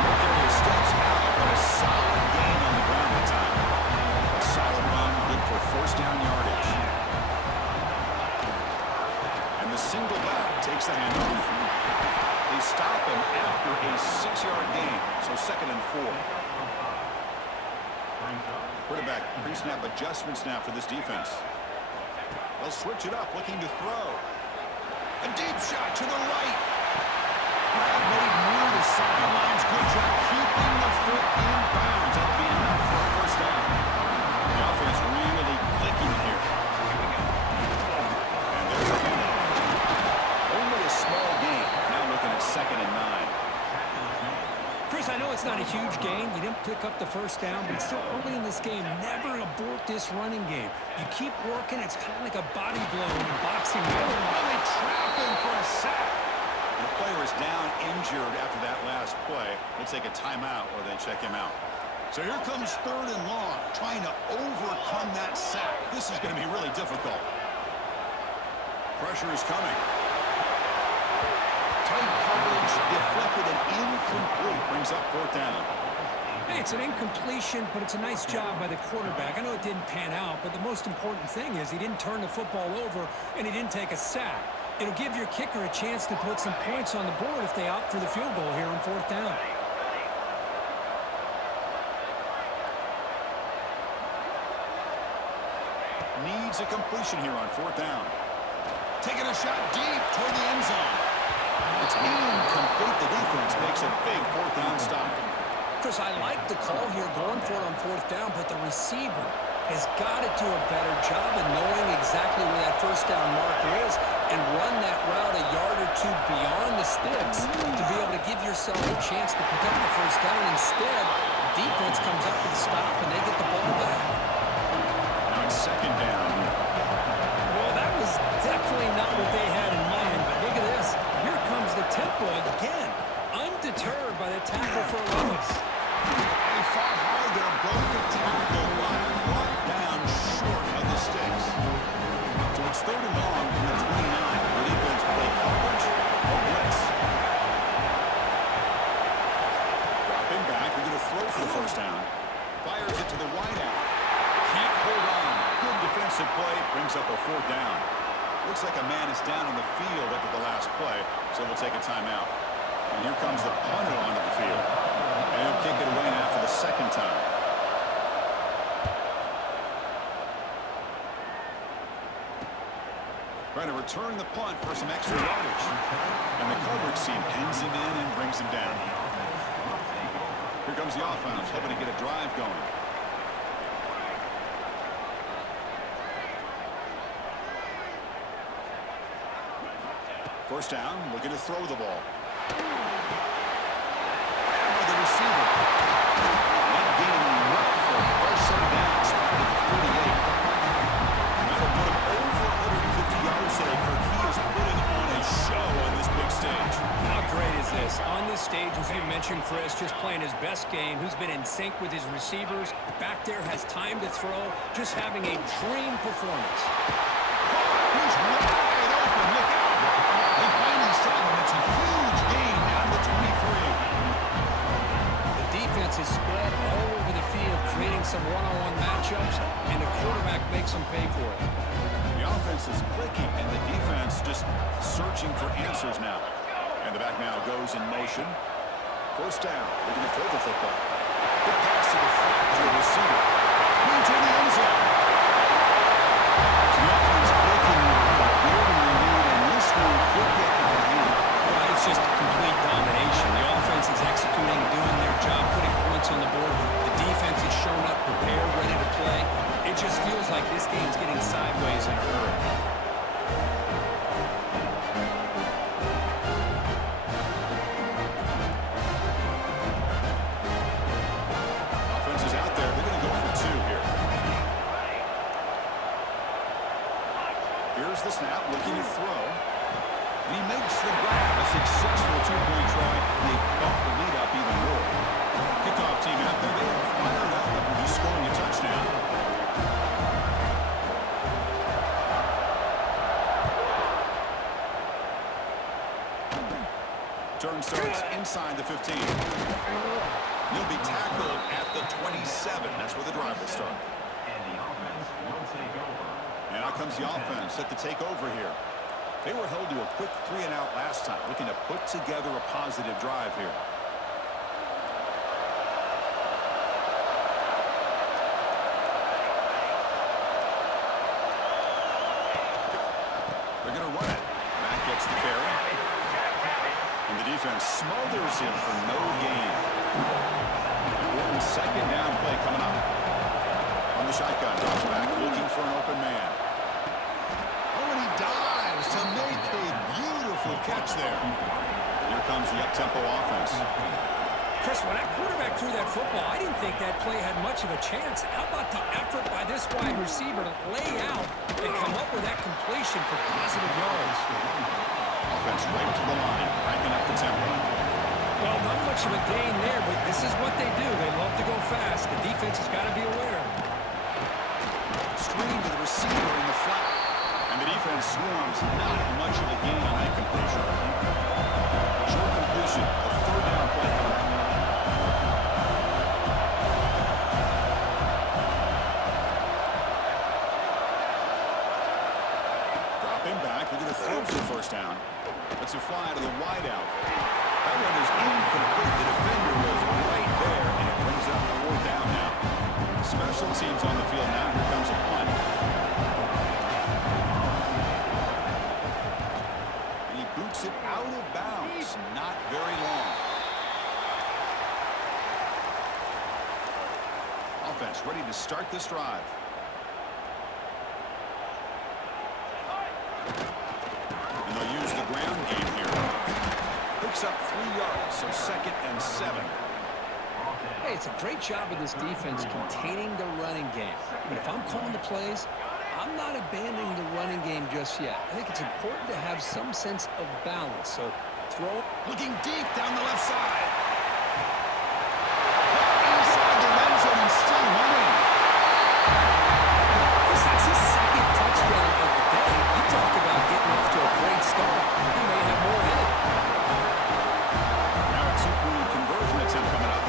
Marker steps out, but a solid gain on the ground that time. A solid run, good for first down yardage. And the single back takes the handoff. They stop him after a 6-yard gain, so 2nd and 4. Quarterback pre-snap adjustments now for this defense. They'll switch it up, looking to throw. A deep shot to the right. Grab made near the sidelines. Good job keeping the foot in bounds. That'll be enough for a first down. The offense really clicking here. And there's a handoff. Only a small gain. Now looking at 2nd and 9. Chris, I know it's not a huge gain. You didn't pick up the first down, but it's still early in this game. Never abort this running game. You keep working. It's kind of like a body blow in a boxing match. Really trapping for a sack. The player is down injured after that last play. We'll take a timeout or they check him out. So here comes 3rd and long, trying to overcome that sack. This is going to be really difficult. Pressure is coming. Tight coverage, deflected and incomplete. Brings up 4th down. Hey, it's an incompletion, but it's a nice job by the quarterback. I know it didn't pan out, but the most important thing is he didn't turn the football over and he didn't take a sack. It'll give your kicker a chance to put some points on the board if they opt for the field goal here on 4th down. Needs a completion here on 4th down. Taking a shot deep toward the end zone. It's incomplete. The defense makes a big 4th down stop. Chris, I like the call here going for it on 4th down, but the receiver has got to do a better job of knowing exactly where that first down marker is and run that route a yard or two beyond the sticks to be able to give yourself a chance to pick up the first down. Instead, the defense comes up with a stop and they get the ball back. Now it's 2nd down. Well, that was definitely not what they had in mind, but look at this. Here comes the tempo again. Undeterred by the tackle for a loss. They fought hard there, broke the tackle line, brought down short of the sticks. So it's 3rd and long from the 29. The defense play coverage or blitz. Dropping back, they're going to throw for the first down. Fires it to the wideout. Can't hold on. Good defensive play, brings up a 4th down. Looks like a man is down on the field after the last play, so we'll take a timeout. And here comes the punter onto the field. And he'll kick it away now for the 2nd time. Trying to return the punt for some extra yardage. And the coverage team pins him in and brings him down. Here comes the offense, hoping to get a drive going. First down, looking to throw the ball. The receiver. Not gaining enough for first set of downs. Spotted at the 48. That'll put him over 150 yards today. Kirk, he is putting on a show on this big stage. How great is this? On this stage, as you mentioned, Chris, just playing his best game. He's been in sync with his receivers. Back there, has time to throw. Just having a dream performance. He's wide open. Look out. They finally saw him. It's a huge gain down to 23. The defense is spread all over the field, creating some one-on-one matchups, and the quarterback makes them pay for it. The offense is clicking, and the defense just searching for answers now. And the back now goes in motion. First down. They're going to throw the football. Good pass to the flat to the receiver. Into the end zone. The offense clicking now. Building the lead, and this one could get out of hand. Well, it's just complete domination. The offense is executing, doing their job, putting points on the board. The defense has shown up, prepared, ready to play. It just feels like this game's getting sideways in a hurry. Offense is out there. Here's the snap, looking to throw. And he makes the grab. A successful two-point try. They bump the lead up even more. Kickoff team out there. They are fired up after just scoring a touchdown. Turn starts inside the 15. He'll be tackled at the 27. That's where the drive will start. And the offense will take over. And out comes the offense set to take over here. They were held to a quick 3-and-out last time, looking to put together a positive drive here. They're going to run it. Matt gets the carry. And the defense smothers him for no gain. Important second down play coming up. On the shotgun, drops back, looking for an open man. Oh, and he dives to make a beautiful catch there. Here comes the up-tempo offense. Chris, when that quarterback threw that football, I didn't think that play had much of a chance. How about the effort by this wide receiver to lay out and come up with that completion for positive yards? Offense right to the line, cranking up the tempo. Well, not much of a gain there, but this is what they do. They love to go fast. The defense has got to be aware. Screen to the receiver in the flat. And the defense swarms. Not much of a gain on that completion. Short completion. A third down play. Dropping back. Looking to throw for the first down. That's a fly to the wideout. That one is incomplete. The defender was right there, and it brings up fourth down now. Special teams on the field now. Here comes a punt. And he boots it out of bounds. Not very long. Offense ready to start this drive. And they'll use the ground game here. Picks up 3 yards, so 2nd and 7. Hey, it's a great job of this defense containing the running game. But if I'm calling the plays, I'm not abandoning the running game just yet. I think it's important to have some sense of balance. So throw. Looking deep down the left side. Inside the red zone and still running. That's his second touchdown of the day. You talk about getting off to a great start. He may have more in it. Now a two-point conversion attempt coming up.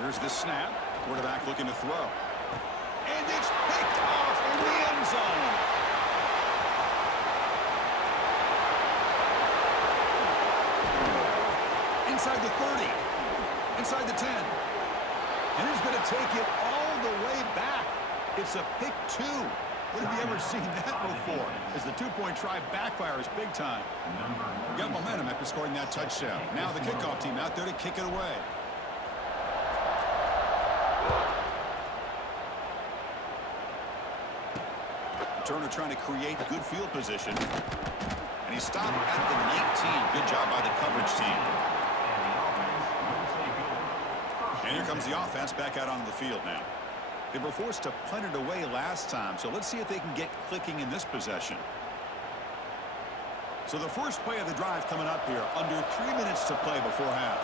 Here's the snap. Quarterback looking to throw. And it's picked off in the end zone. Inside the 30. Inside the 10. And he's going to take it all the way back. It's a pick 2. When have you ever seen that before? As the two-point try backfires big time. Got momentum after scoring that touchdown. Now the kickoff team out there to kick it away. Turner trying to create good field position. And he stopped at the 19. Good job by the coverage team. And here comes the offense back out onto the field now. They were forced to punt it away last time, so let's see if they can get clicking in this possession. So the first play of the drive coming up here, under 3 minutes to play before half.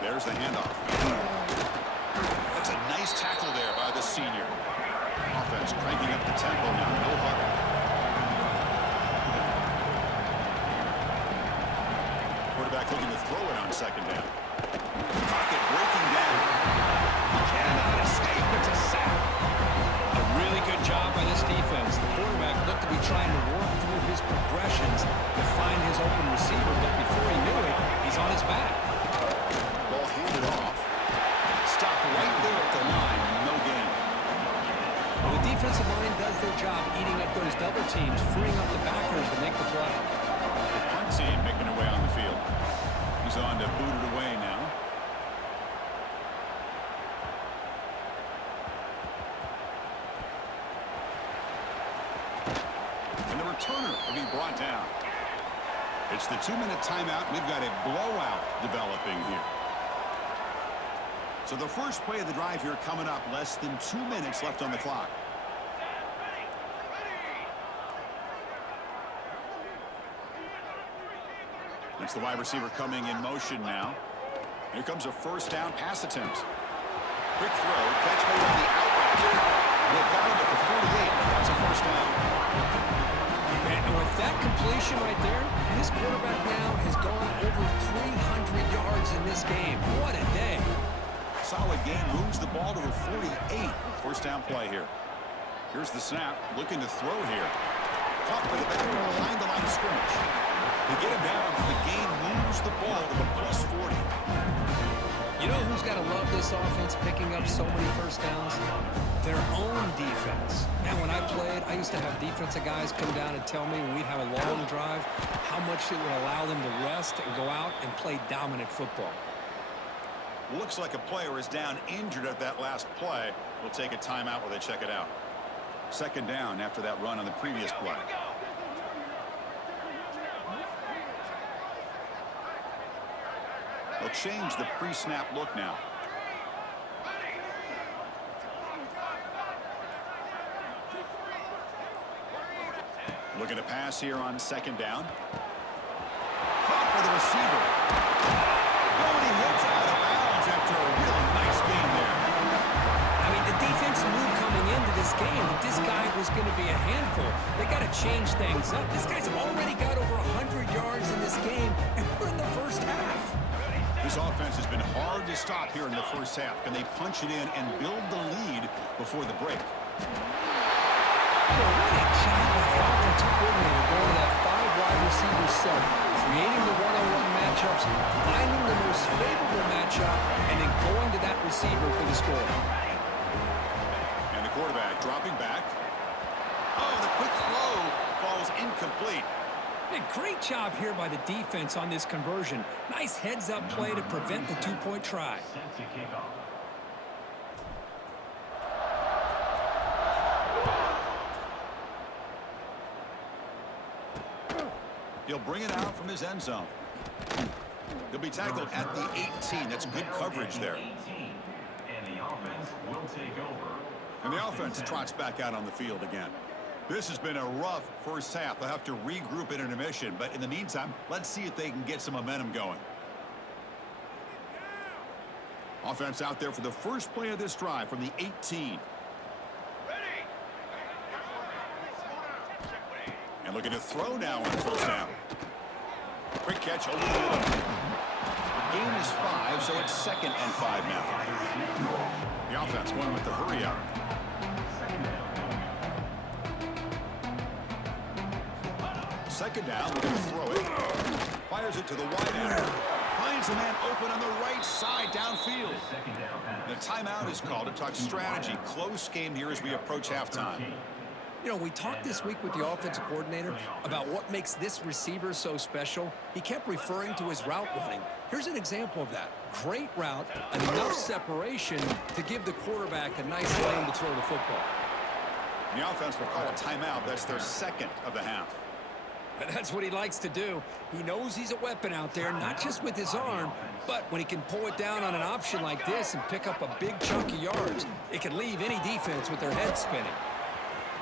There's the handoff. That's a nice tackle there by the senior. Offense cranking up the tempo now, no huddle. Quarterback looking to throw it on second down. Pocket breaking down. He cannot escape. It's a sack. A really good job by this defense. The quarterback looked to be trying to work through his progressions to find his open receiver, but before he knew it, he's on his back. Ball handed off. Stopped right there at the line. No gain. Well, the defensive line does their job eating up those double teams, freeing up the backers to make the play. The punt team making their way on the field. He's on to boot it away now. And the returner will be brought down. It's the 2-minute timeout. We've got a blowout developing here. So the first play of the drive here coming up. Less than 2 minutes left on the clock. It's the wide receiver coming in motion now. Here comes a first down pass attempt. Quick throw. Catch made on the outlet. They've got him at the 48. That's a first down. And with that completion right there, this quarterback now has gone over 300 yards in this game. What a day. Solid game. Moves the ball to the 48. First down play here. Here's the snap. Looking to throw here. Caught by the back behind the line of scrimmage. They get him down. The game moves the ball to the plus 40. You know who's got to love this offense picking up so many first downs? Their own defense. Now, when I played, I used to have defensive guys come down and tell me when we'd have a long drive how much it would allow them to rest and go out and play dominant football. Looks like a player is down injured at that last play. We'll take a timeout while they check it out. Second down after that run on the previous play. They'll change the pre-snap look now. Looking to pass here on second down. Caught for the receiver. Oh, and he hits out of bounds after a real nice game there. I mean, the defense knew coming into this game that this guy was going to be a handful. They got to change things up. This guy's already got over 100 yards in this game, and we're in the first half. This offense has been hard to stop here in the first half. Can they punch it in and build the lead before the break? What a job by the offensive coordinator going to that 5-wide receiver set, creating the one-on-one matchups, finding the most favorable matchup, and then going to that receiver for the score. And the quarterback dropping back. Oh, the quick throw falls incomplete. Hey, great job here by the defense on this conversion. Nice heads-up play to prevent the two-point try. Set to kick off. He'll bring it out from his end zone. He'll be tackled at the 18. That's good coverage there. 18, and the offense will take over. And the offense trots back out on the field again. This has been a rough first half. They'll have to regroup in intermission. But in the meantime, let's see if they can get some momentum going. Offense out there for the first play of this drive from the 18. And looking to throw now on first down. Quick catch over the middle. The gain is 5, so it's 2nd and 5 now. The offense going with the hurry out. Second down, looking to throw it. Fires it to the wide end. Finds a man open on the right side downfield. The timeout is called to talk strategy. Close game here as we approach halftime. You know, we talked this week with the offensive coordinator about what makes this receiver so special. He kept referring to his route running. Here's an example of that. Great route, enough separation to give the quarterback a nice lane to throw the football. The offense will call a timeout. That's their 2nd of the half. That's what he likes to do. He knows he's a weapon out there, not just with his arm, but when he can pull it down on an option like this and pick up a big chunk of yards, it can leave any defense with their head spinning.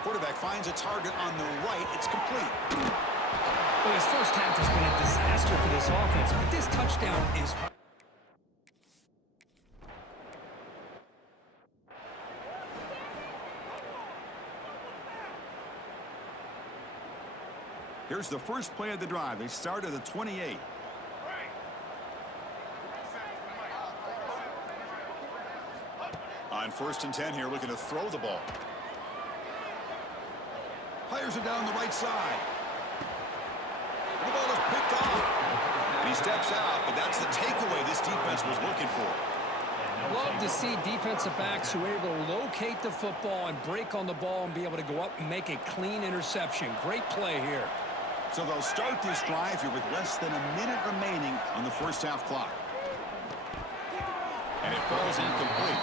Quarterback finds a target on the right. It's complete. Well, his first half has been a disaster for this offense, but this touchdown is... Here's the first play of the drive. They start at the 28. On 1st and 10 here, looking to throw the ball. Fires it down the right side. The ball is picked off. And he steps out, but that's the takeaway this defense was looking for. Love to see defensive backs who are able to locate the football and break on the ball and be able to go up and make a clean interception. Great play here. So they'll start this drive here with less than a minute remaining on the first half clock. And it falls incomplete.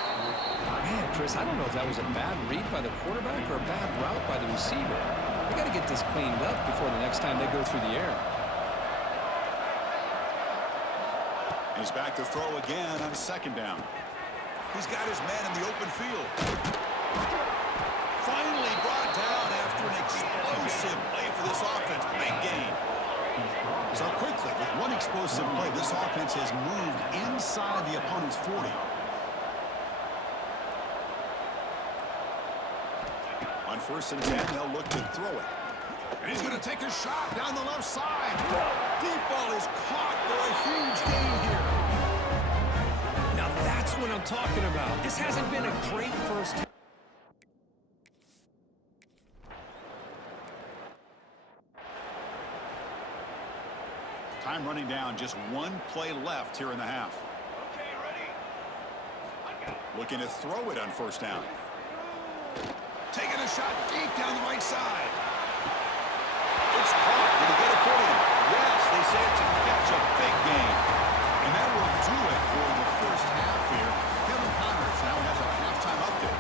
Man, Chris, I don't know if that was a bad read by the quarterback or a bad route by the receiver. We got to get this cleaned up before the next time they go through the air. He's back to throw again on second down. He's got his man in the open field. Finally brought down after an explosive play for this offense. Big gain. So quickly, with one explosive play, this offense has moved inside the opponent's 40. On 1st and 10, they'll look to throw it. And he's going to take a shot down the left side. Deep ball is caught for a huge gain here. Now that's what I'm talking about. This hasn't been a great first half. Time running down, just one play left here in the half. Okay, ready? Looking to throw it on 1st down. Taking a shot deep down the right side. It's caught. Did he get it for him? Yes, they say it's a catch, a big game. And that will do it for the first half here. Kevin Connors now has our halftime update.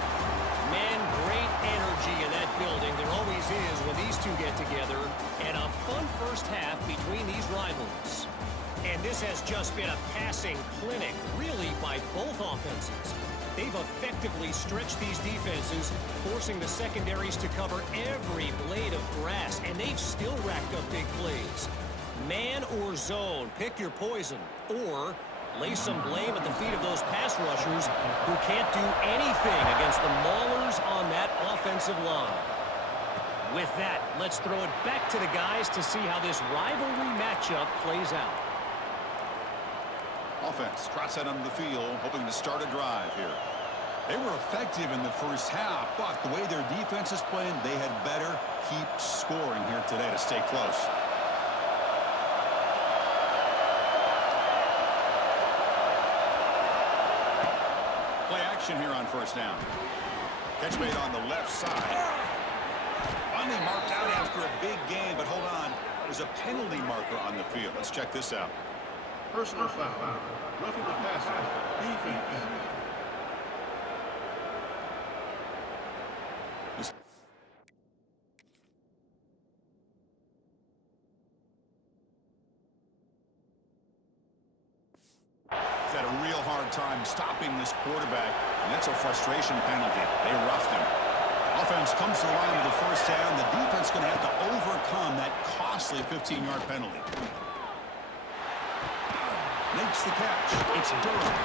Man, great energy in that building. There always is when these two get together. And a fun first half between these rivals. And this has just been a passing clinic, really, by both offenses. They've effectively stretched these defenses, forcing the secondaries to cover every blade of grass, and they've still racked up big plays. Man or zone, pick your poison, or lay some blame at the feet of those pass rushers who can't do anything against the maulers on that offensive line. With that, let's throw it back to the guys to see how this rivalry matchup plays out. Offense trots out onto the field, hoping to start a drive here. They were effective in the first half, but the way their defense is playing, they had better keep scoring here today to stay close. Play action here on 1st down. Catch made on the left side. Finally marked out after a big game, but hold on. There's a penalty marker on the field. Let's check this out. Personal foul. Roughing the passer. Defense. Had a real hard time stopping this quarterback, and that's a frustration penalty. They roughed him. Offense comes to the line with the 1st down. The defense going to have to overcome that costly 15-yard penalty. Makes the catch. It's Durham.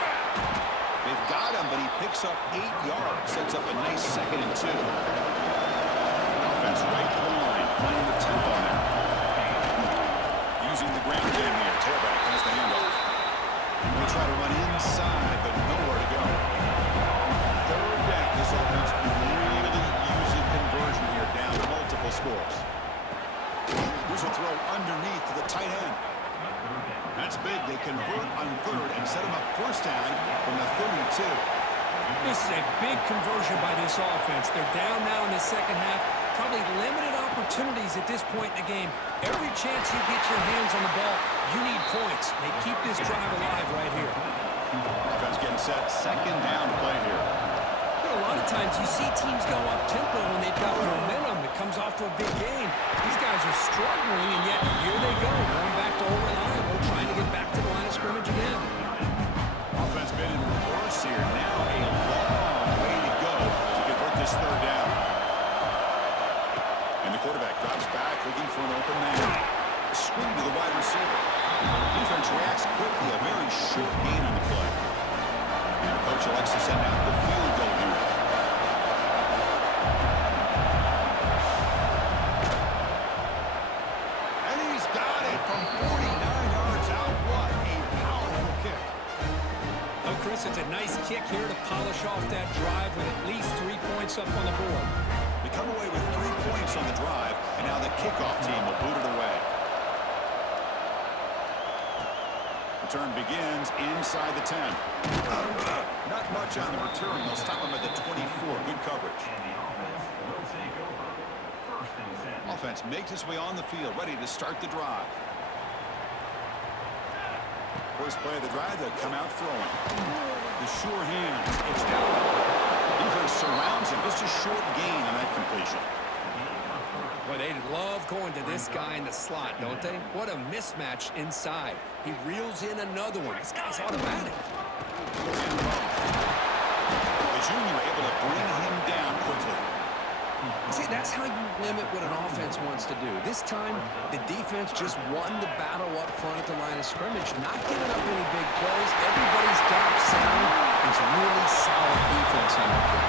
They've got him, but he picks up 8 yards. Sets up a nice 2nd and 2. Offense right to the line, playing the tempo now. Using the ground game here. Tailback has the handoff. They try to run inside, but nowhere to go. 3rd down. This offense can really use a conversion here, down multiple scores. Here's a throw underneath to the tight end. That's big. They convert on 3rd and set him up 1st down from the 32. This is a big conversion by this offense. They're down now in the second half. Probably limited opportunities at this point in the game. Every chance you get your hands on the ball, you need points. They keep this drive alive right here. Offense getting set. 2nd down play here. You know, a lot of times you see teams go up tempo when they've got momentum. It comes off to a big gain. These guys are struggling, and yet here they go, going back to old reliable, trying to get back to the line of scrimmage again. Offense been in reverse here. Now a long way to go to convert this 3rd down. And the quarterback drops back, looking for an open man. A screen to the wide receiver. Defense reacts quickly. A very short gain on the play. And the coach elects to send out the field goal here. And he's got it from 49 yards out. What a powerful kick. Oh, Chris, it's a nice kick here to polish off that drive with at least 3 points up on the board. They come away with 3 points on the drive, and now the kickoff team will boot it away. Return begins inside the 10. Not much on the return. They'll stop him at the 24. Good coverage. Offense makes its way on the field, ready to start the drive. First play of the drive, they'll come out throwing. The sure hands. It's down. Defense surrounds him. Just a short gain on that completion. Well, they love going to this guy in the slot, don't they? What a mismatch inside. He reels in another one. This guy's automatic. The junior able to bring him down quickly. See, that's how you limit what an offense wants to do. This time, the defense just won the battle up front at the line of scrimmage, not giving up any big plays. Everybody's got sound. It's really solid defense on the play.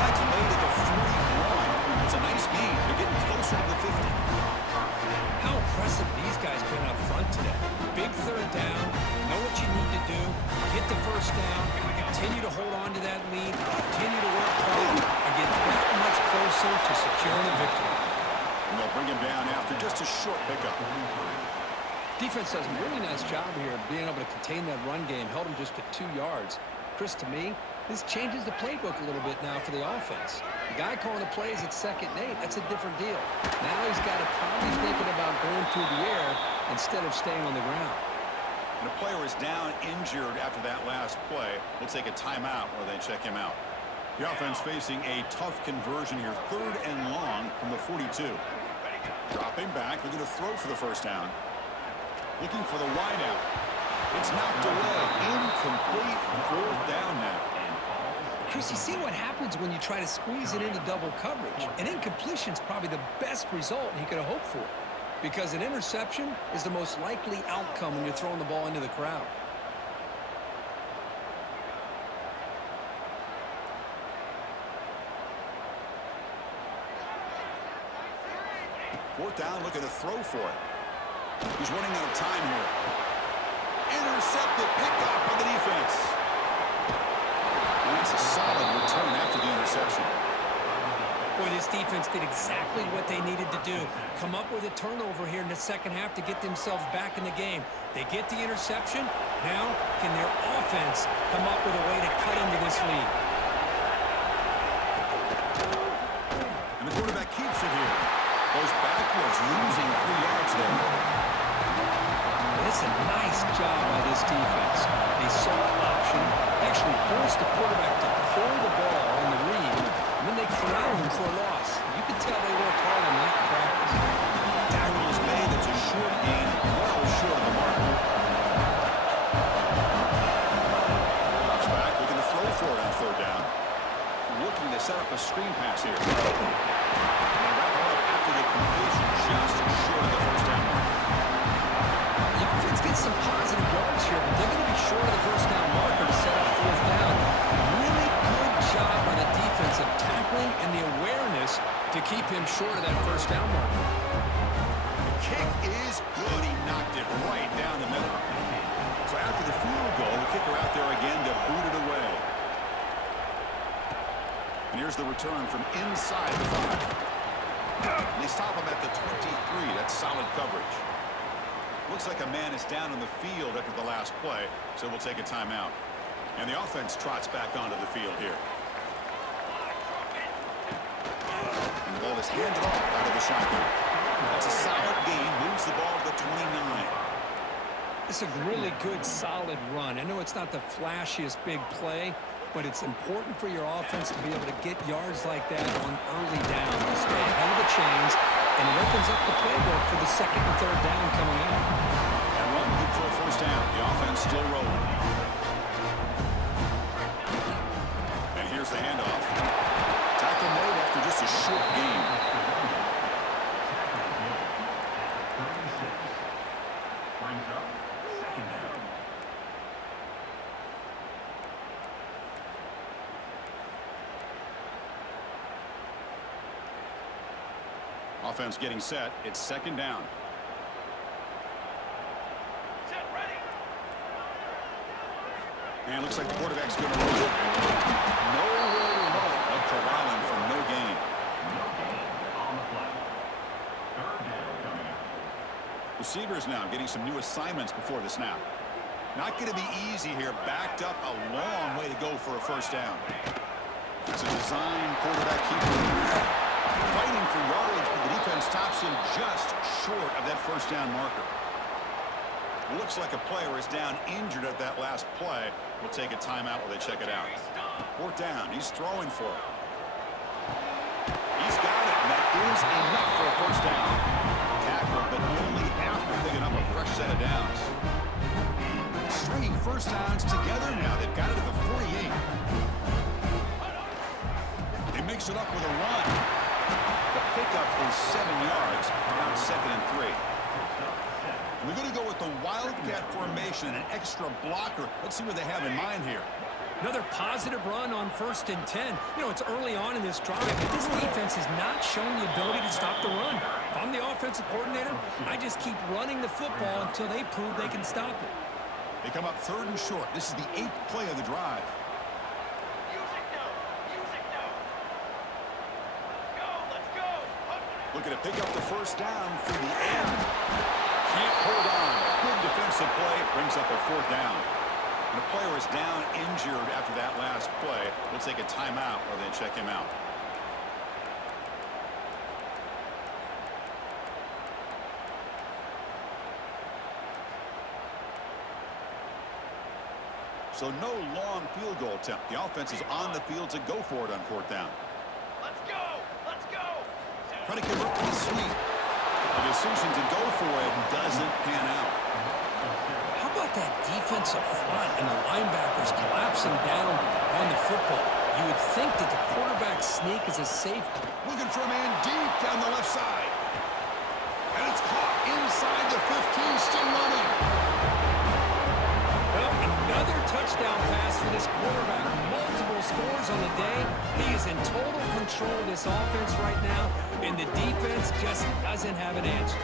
Tight late at the 41. It's a nice gain. They're getting closer to the 50. How impressive these guys been up front today. Big third down, know what you need to do, get the first down, continue to hold on to that lead, continue to work hard, and get that much closer to securing a victory. And they'll bring him down after just a short pickup. Defense does a really nice job here of being able to contain that run game, held him just to 2 yards. Chris, to me, this changes the playbook a little bit now for the offense. The guy calling the plays at 2nd and 8, that's a different deal. Now he's got to probably thinking about going through the air instead of staying on the ground. And the player is down injured after that last play. We'll take a timeout while they check him out. The offense facing a tough conversion here. 3rd and long from the 42. Dropping back, looking to throw for the first down. Looking for the wide out. It's knocked away. Incomplete. 4th down now. Chris, you see what happens when you try to squeeze it into double coverage. An incompletion's probably the best result he could have hoped for, because an interception is the most likely outcome when you're throwing the ball into the crowd. Fourth down, looking to throw for it. He's running out of time here. Intercepted, picked off by the defense. And that's a solid return after the interception. Boy, this defense did exactly what they needed to do. Come up with a turnover here in the second half to get themselves back in the game. They get the interception. Now, can their offense come up with a way to cut into this lead? And the quarterback keeps it here. Goes backwards, losing 3 yards there. It's a nice job by this defense. They saw an option, actually forced the quarterback to pull the ball on the read, and then they corralled him for a loss. You can tell they worked hard on that in practice. Tackle is made. It's a short gain, well short of the mark. Drops back, looking to throw for it on 3rd down. Looking to set up a screen pass here. They wrap it up after the completion, just short of the first down mark. The offense gets some positive yards here, but they're going to be short of the first down marker to set up 4th down. Really good job by the defense of tackling and the awareness to keep him short of that first down marker. The kick is good. He knocked it right down the middle. So after the field goal, the kicker out there again to boot it away. And here's the return from inside the 5. They stop him at the 23. That's solid coverage. Looks like a man is down on the field after the last play, so we'll take a timeout. And the offense trots back onto the field here. And the ball is handed off out of the shotgun. That's a solid gain, moves the ball to the 29. It's a really good, solid run. I know it's not the flashiest big play, but it's important for your offense to be able to get yards like that on early down to stay ahead of the chains, and it opens up the playbook for the 2nd and 3rd down coming out. And run good for a first down. The offense still rolling. And here's the handoff. Tackle made after just a short gain. Brings up 2nd down. Offense getting set. It's 2nd down. And it looks like the quarterback's going to roll it. No way to know it of corralling for no gain. No gain on the play. 3rd down coming up. Receivers now getting some new assignments before the snap. Not going to be easy here. Backed up a long way to go for a first down. It's a design quarterback keeper. Fighting for yardage, but the defense stops him just short of that first down marker. Looks like a player is down injured at that last play. We'll take a timeout while they check it out. 4th down. He's throwing for it. He's got it. And that is enough for a first down. Tackled, but only after picking up a fresh set of downs. Stringing first downs together now. They've got it at the 48. They mix it up with a run. The pickup is 7 yards. Now it's 2nd and 3. We're going to go with the Wildcat formation, an extra blocker. Let's see what they have in mind here. Another positive run on 1st and 10. You know, it's early on in this drive, but this defense has not shown the ability to stop the run. If I'm the offensive coordinator, I just keep running the football until they prove they can stop it. They come up 3rd and short. This is the 8th play of the drive. Music now. Music now. Go, let's go. Looking to pick up the first down through the air. Can't hold on. Good defensive play. Brings up a 4th down. And the player is down injured after that last play. We'll take a timeout while they check him out. So no long field goal attempt. The offense is on the field to go for it on 4th down. Let's go. Let's go. Trying to convert to the sweep. The decision to go for it doesn't pan out. How about that defensive front and the linebackers collapsing down on the football? You would think that the quarterback sneak is a safe. Looking for a man deep down the left side. And it's caught inside the 15, still running. Well, another touchdown pass for this quarterback. Multiple scores on the day. He is in total control of this offense right now, and the defense just doesn't have an answer.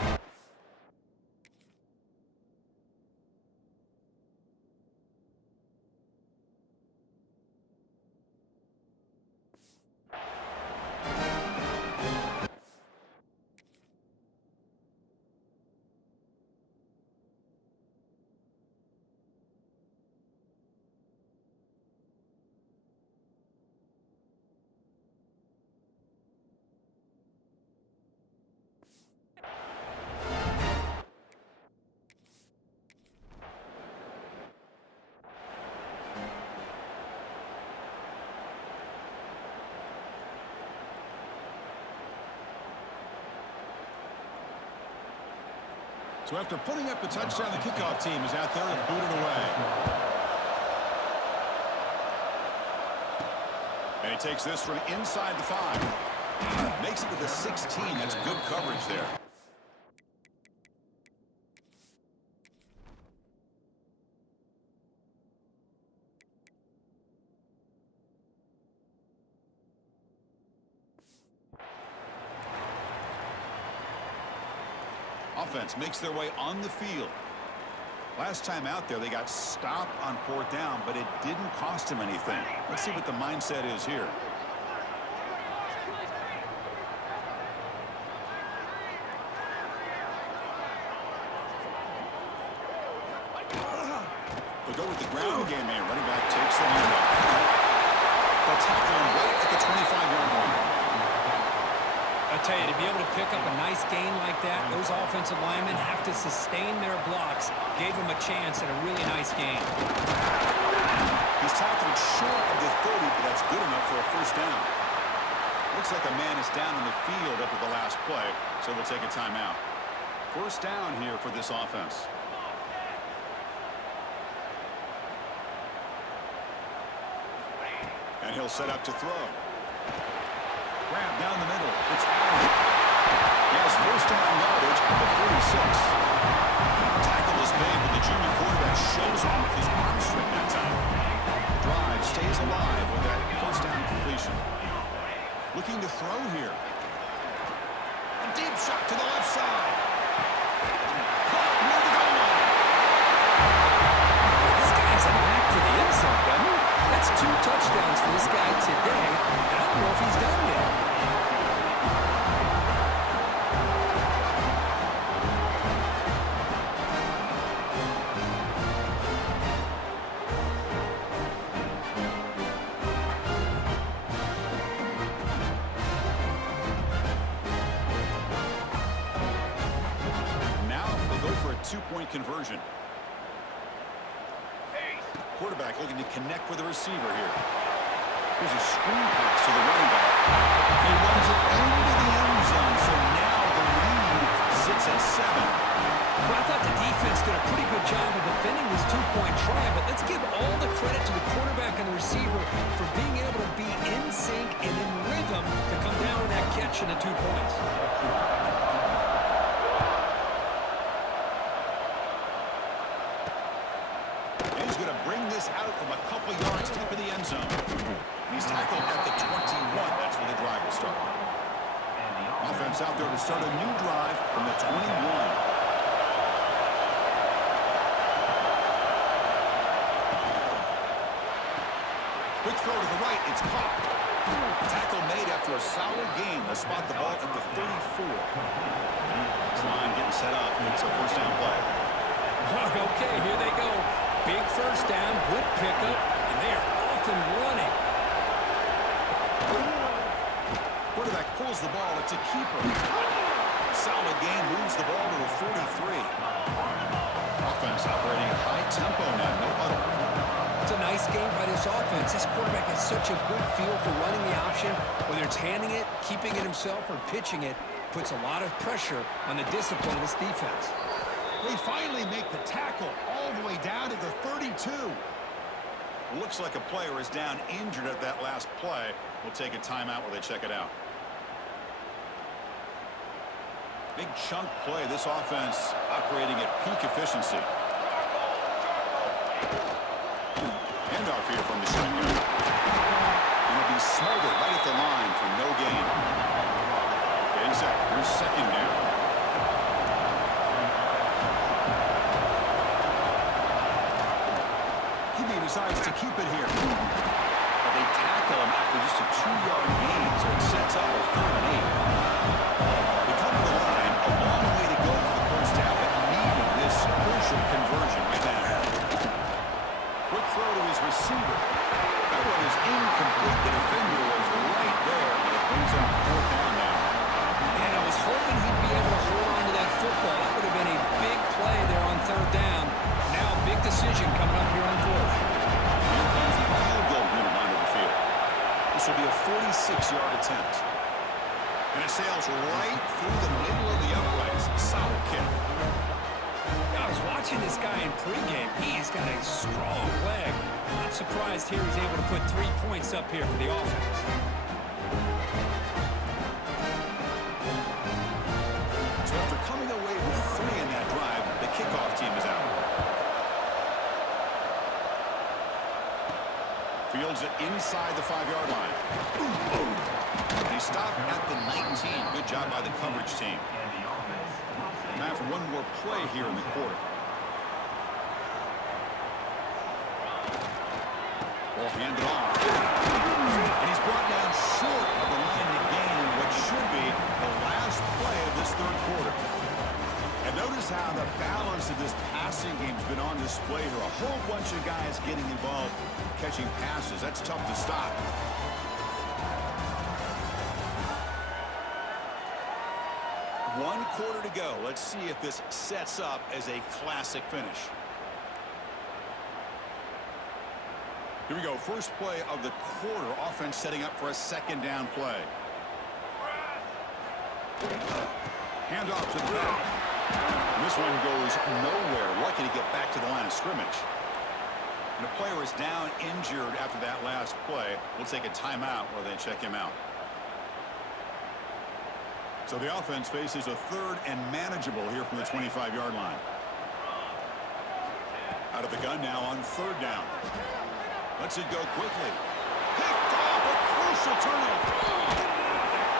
So after putting up the touchdown, the kickoff team is out there and boot it away. And he takes this from inside the 5. Makes it to the 16. That's good coverage there. Offense makes their way on the field. Last time out there, they got stopped on 4th down, but it didn't cost him anything. Let's see what the mindset is here. They'll go with the ground game here. Running back takes the handoff. They'll tackle him right at the 25-yard line. I tell you, to be able to pick up a nice gain like that, those offensive linemen have to sustain their blocks. Gave them a chance at a really nice gain. He's tackled short of the 30, but that's good enough for a first down. Looks like a man is down in the field after the last play, so we'll take a timeout. First down here for this offense. And he'll set up to throw. Grab down the middle. It's Allen. He has first down yardage at the 46. Tackle is made, but the junior quarterback shows off his arm strength that time. Drive stays alive with that first down completion. Looking to throw here. A deep shot to the left side. Caught near the goal line. This guy has a knack for the end zone, doesn't he? That's 2 touchdowns for this guy today. I don't know if he's done yet. Now they'll go for a 2-point conversion. Quarterback looking to connect with the receiver here. Here's a screen pass to the running back. He runs it into the end zone. It's at 7. Well, I thought the defense did a pretty good job of defending this two-point try, but let's give all the credit to the quarterback and the receiver for being able to be in sync and in rhythm to come down with that catch and the 2 points. He's going to bring this out from a couple yards deep in the end zone. He's tackled at the 21. That's where the drive will start. Offense out there to start a new drive from the 21. Quick throw to the right. It's caught. Tackle made after a solid gain to spot the ball at the 34. This line getting set up. It's a first down play. Okay, here they go. Big first down, good pickup, and they are off and running. Quarterback pulls the ball. It's a keeper. Solid gain, moves the ball to the 43. Offense operating at high tempo now. No huddle. It's a nice game by this offense. This quarterback has such a good feel for running the option. Whether it's handing it, keeping it himself, or pitching it, puts a lot of pressure on the discipline of this defense. They finally make the tackle all the way down to the 32. Looks like a player is down injured at that last play. We'll take a timeout while they check it out. Big chunk play. This offense operating at peak efficiency. Handoff here from the shotgun. Going to be smothered right at the line for no gain. Getting set. Here's second down. He decides to keep it here. But they tackle him after just a 2-yard gain, so it sets up a 3rd and 8. They come to the line, a long way to go for the first half, but needing this crucial conversion right now. Quick throw to his receiver. That one is incomplete. The defender was right there, and it brings him 4th down now. And I was hoping he'd be able to hold on to that football. That would have been a big play there on 3rd down. Now a big decision coming up here on 4th. Here comes the field goal unit onto the field. This will be a 46-yard attempt. And it sails right through the middle of the uprights. Solid kick. I was watching this guy in pregame. He's got a strong leg. Not surprised here he's able to put 3 points up here for the offense. So after coming away with 3 in that drive, the kickoff team is out. Fields it inside the 5-yard line. They stop at the 19. Good job by the coverage team. Time for one more play here in the quarter. Ball handed off. And he's brought down short of the line to gain what should be the last play of this 3rd quarter. And notice how the balance of this passing game's been on display here. A whole bunch of guys getting involved, catching passes. That's tough to stop. One quarter to go. Let's see if this sets up as a classic finish. Here we go. First play of the quarter. Offense setting up for a 2nd down play. Handoff to the back. And this one goes nowhere. Lucky to get back to the line of scrimmage. And the player is down injured after that last play. We'll take a timeout while they check him out. So the offense faces a 3rd and manageable here from the 25-yard line. Out of the gun now on 3rd down. Lets it go quickly. Picked off, a crucial turnover.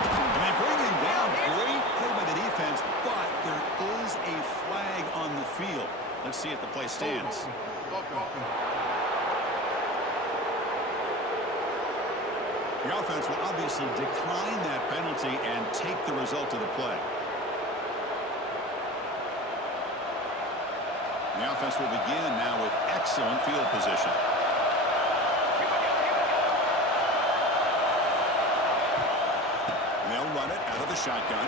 And they bring him down. Great play by the defense, but there is a flag on the field. Let's see if the play stands. The offense will obviously decline that penalty and take the result of the play. The offense will begin now with excellent field position. They'll run it out of the shotgun.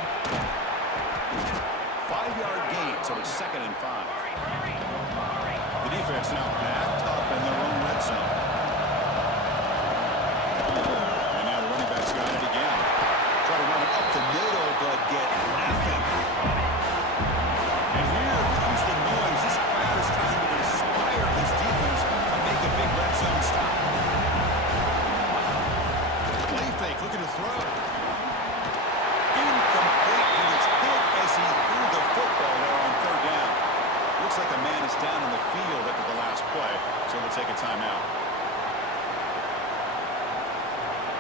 5-yard gain, so it's 2nd and 5. The defense now backed up in their own red zone. And now the running back's got it again. Try to run it up the middle, but get nothing. So we'll take a timeout.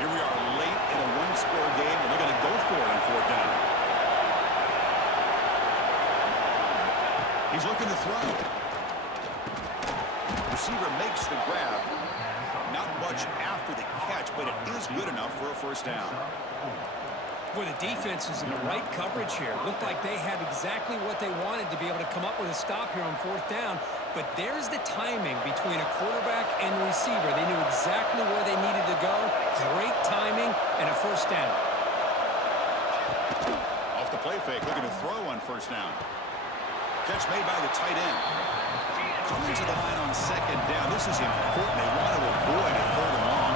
Here we are late in a one-score game, and they're going to go for it on fourth down. He's looking to throw. Receiver makes the grab. Not much after the catch, but it is good enough for a first down. Boy, the defense is in the right coverage here. Looked like they had exactly what they wanted to be able to come up with a stop here on fourth down. But there's the timing between a quarterback and the receiver. They knew exactly where they needed to go. Great timing and a first down. Off the play fake, looking to throw on first down. Catch made by the tight end. Coming to the line on second down. This is important. They want to avoid a third and long.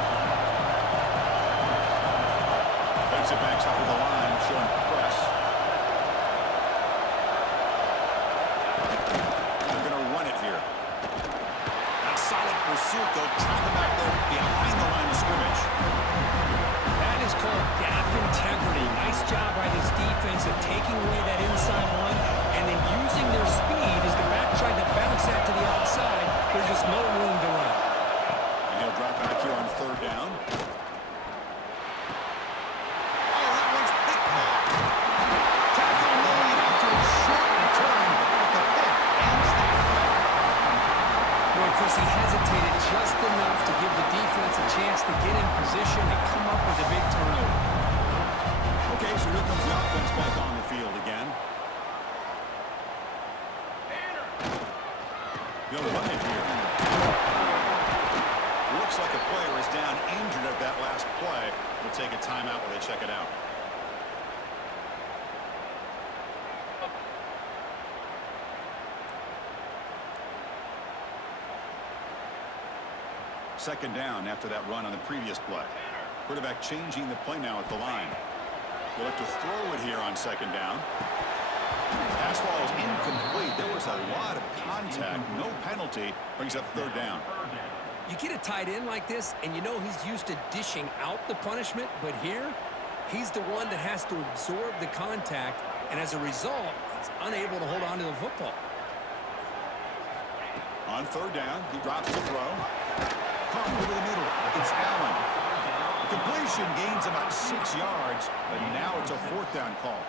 Defensive backs up with the line, showing press. They're going to run it here. That's solid pursuit, though. Trap him back there behind the line of scrimmage. That is called gap integrity. Nice job by this defense of taking away that inside one and then using their speed as the back tried to bounce that to the outside. There's just no room to run. And he'll drop back here on third down. Chris, he hesitated just enough to give the defense a chance to get in position and come up with a big turnover. Okay, so here comes the offense back on the field again. They'll run it here. Looks like a player is down injured at that last play. We'll take a timeout while they check it out. Second down after that run on the previous play. Quarterback changing the play now at the line. They'll have to throw it here on second down. Pass ball is incomplete. There was a lot of contact. No penalty. Brings up third down. You get a tight end like this, and you know he's used to dishing out the punishment, but here, he's the one that has to absorb the contact, and as a result, he's unable to hold on to the football. On third down, he drops the throw. Caught over the middle. It's Allen. Completion gains about 6 yards, but now it's a fourth down call.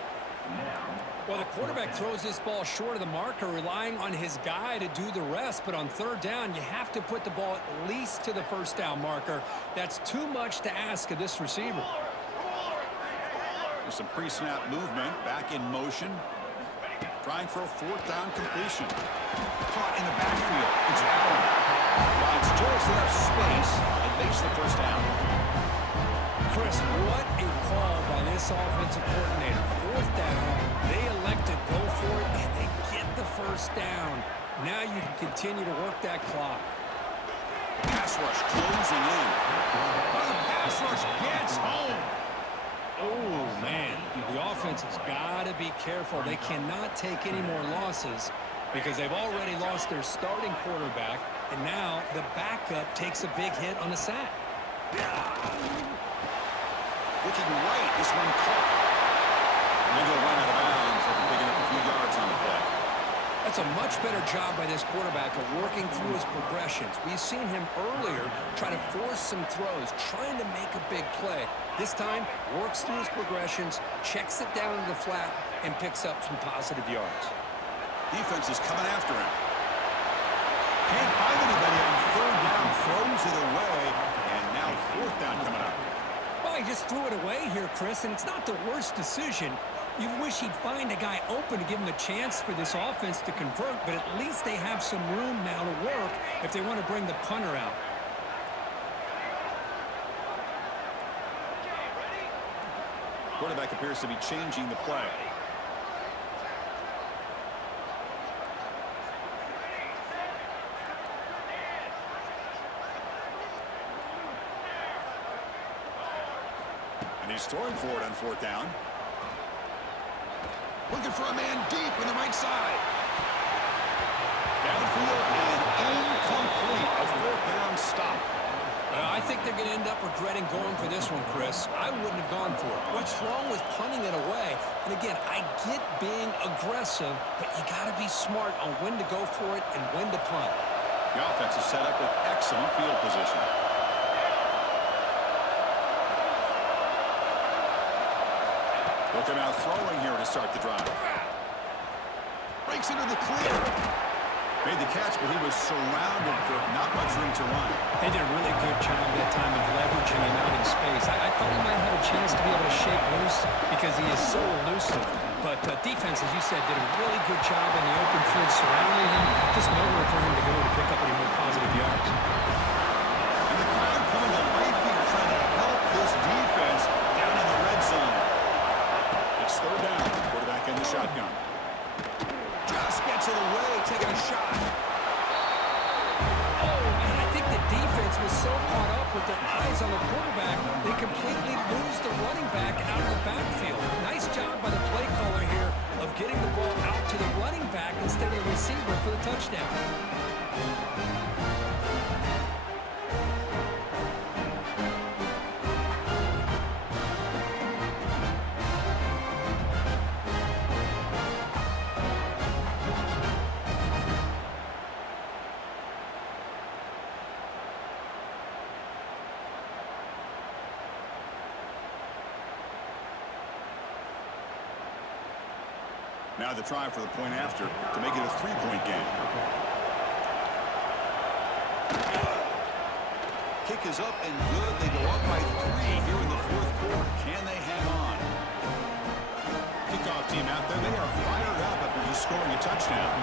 Well, the quarterback throws this ball short of the marker, relying on his guy to do the rest. But on third down, you have to put the ball at least to the first down marker. That's too much to ask of this receiver. There's some pre-snap movement. Back in motion. Trying for a fourth down completion. Caught in the backfield. It's Allen. Finds just enough space and makes the first down. Chris, what a call by this offensive coordinator. Fourth down, they elect to go for it, and they get the first down. Now you can continue to work that clock. Pass rush closing in. The pass rush gets home. Oh, man. The offense has got to be careful. They cannot take any more losses because they've already lost their starting quarterback, and now the backup takes a big hit on the sack. Looking right, this one caught. And he'll run out of bounds after picking up a few yards on the play. That's a much better job by this quarterback of working through his progressions. We've seen him earlier try to force some throws, trying to make a big play. This time, works through his progressions, checks it down to the flat, and picks up some positive yards. Defense is coming after him. Can't find anybody on third down, throws it away, and now fourth down coming up. Well, he just threw it away here, Chris, and it's not the worst decision. You wish he'd find a guy open to give him a chance for this offense to convert, but at least they have some room now to work if they want to bring the punter out. Quarterback appears to be changing the play. And he's throwing for it on fourth down. Looking for a man deep on the right side. Downfield and incomplete. A fourth down stop. I think they're going to end up regretting going for this one, Chris. I wouldn't have gone for it. What's wrong with punting it away? And again, I get being aggressive, but you got to be smart on when to go for it and when to punt. The offense is set up with excellent field position. Looking out throwing here to start the drive. Breaks into the clear. Made the catch, but he was surrounded for not much room to run. They did a really good job that time of leveraging him out in space. I thought he might have a chance to be able to shake loose because he is so elusive. But defense, as you said, did a really good job in the open field surrounding him. Just nowhere for him to go to pick up any more positive yards. And the crowd coming to life here trying to help this defense down in the red zone. It's third down. Quarterback in the shotgun. Just gets it away, taking a shot. Oh, man, I think the defense was so caught up with their eyes on the quarterback, they completely lose the running back out of the backfield. Nice job by the play caller here of getting the ball out to the running back instead of the receiver for the touchdown. Now the try for the point after to make it a 3-point game. Kick is up and good. They go up by 3 here in the fourth quarter. Can they hang on? Kickoff team out there. They are fired up after just scoring a touchdown.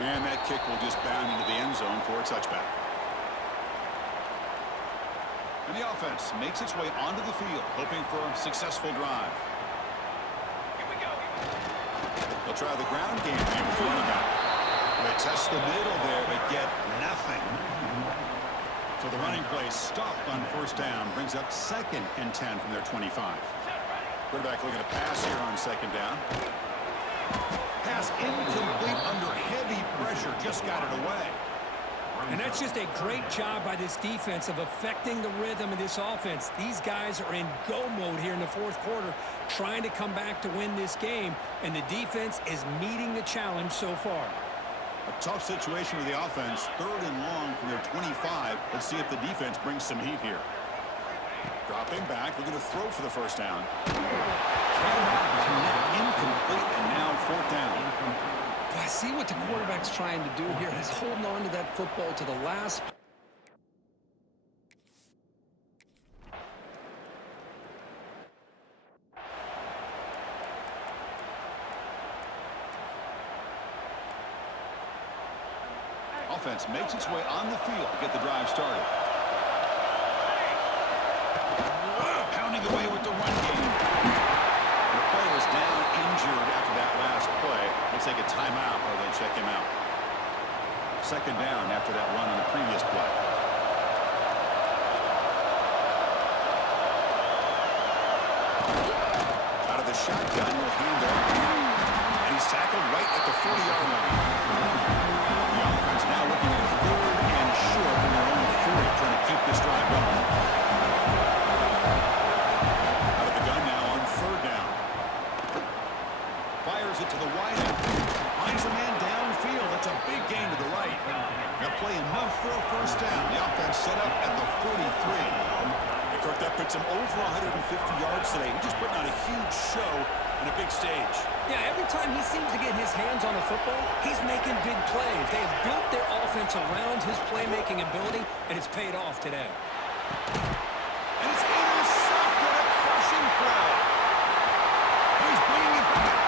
And that kick will just bound into the end zone for a touchback. And the offense makes its way onto the field, hoping for a successful drive. Here we go. They'll try the ground game here with the running back. They test the middle there, but get nothing. So the running play stopped on first down, brings up 2nd and 10 from their 25. Quarterback looking to pass here on 2nd down. Pass incomplete under heavy pressure, just got it away. And that's just a great job by this defense of affecting the rhythm of this offense. These guys are in go mode here in the fourth quarter, trying to come back to win this game, and the defense is meeting the challenge so far. A tough situation with the offense, 3rd and long from their 25. Let's see if the defense brings some heat here. Dropping back, looking to throw for the first down. Cannot connect, incomplete, and now 4th down. I see what the quarterback's trying to do here. He's holding on to that football to the last. Offense makes its way on the field to get the drive started. Pounding away with the run game. The player is down injured after that last play. We'll take a timeout while they check him out. 2nd down after that run on the previous play. Out of the shotgun, will hand off. And he's tackled right at the 40-yard line. The offense now looking at 3rd and short from their own 40, trying to keep this drive going. Out of the gun now on 3rd down. Fires it to the wide end. Finds a man downfield. That's a big gain to the right. They'll play enough for a first down. The offense set up at the 43. Kirk, that puts him over 150 yards today. He's just putting on a huge show on a big stage. Yeah, every time he seems to get his hands on the football, he's making big plays. They have built their offense around his playmaking ability, and it's paid off today. And it's intercepted, a crushing play. He's bringing it back.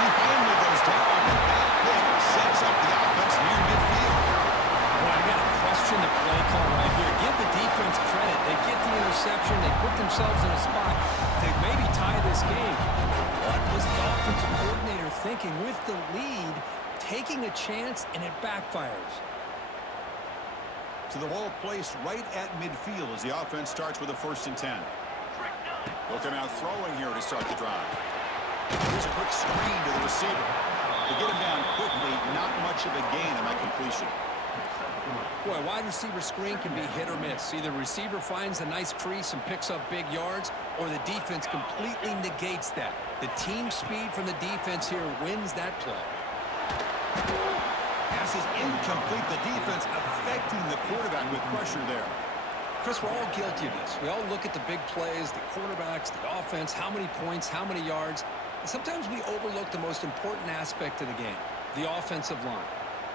He finally goes down, and that pick sets up the offense near midfield. Well, I got to question the play call right here. Give the defense credit. They get the interception. They put themselves in a spot to maybe tie this game. What was the offensive coordinator thinking with the lead, taking a chance, and it backfires? To the ball placed right at midfield as the offense starts with a 1st and 10. Looking out throwing here to start the drive. Here's a quick screen to the receiver. To get him down quickly, not much of a gain on that completion. Boy, a wide receiver screen can be hit or miss. Either receiver finds a nice crease and picks up big yards, or the defense completely negates that. The team speed from the defense here wins that play. Pass is incomplete. The defense affecting the quarterback with pressure there. Chris, we're all guilty of this. We all look at the big plays, the quarterbacks, the offense, how many points, how many yards. And sometimes we overlook the most important aspect of the game, the offensive line.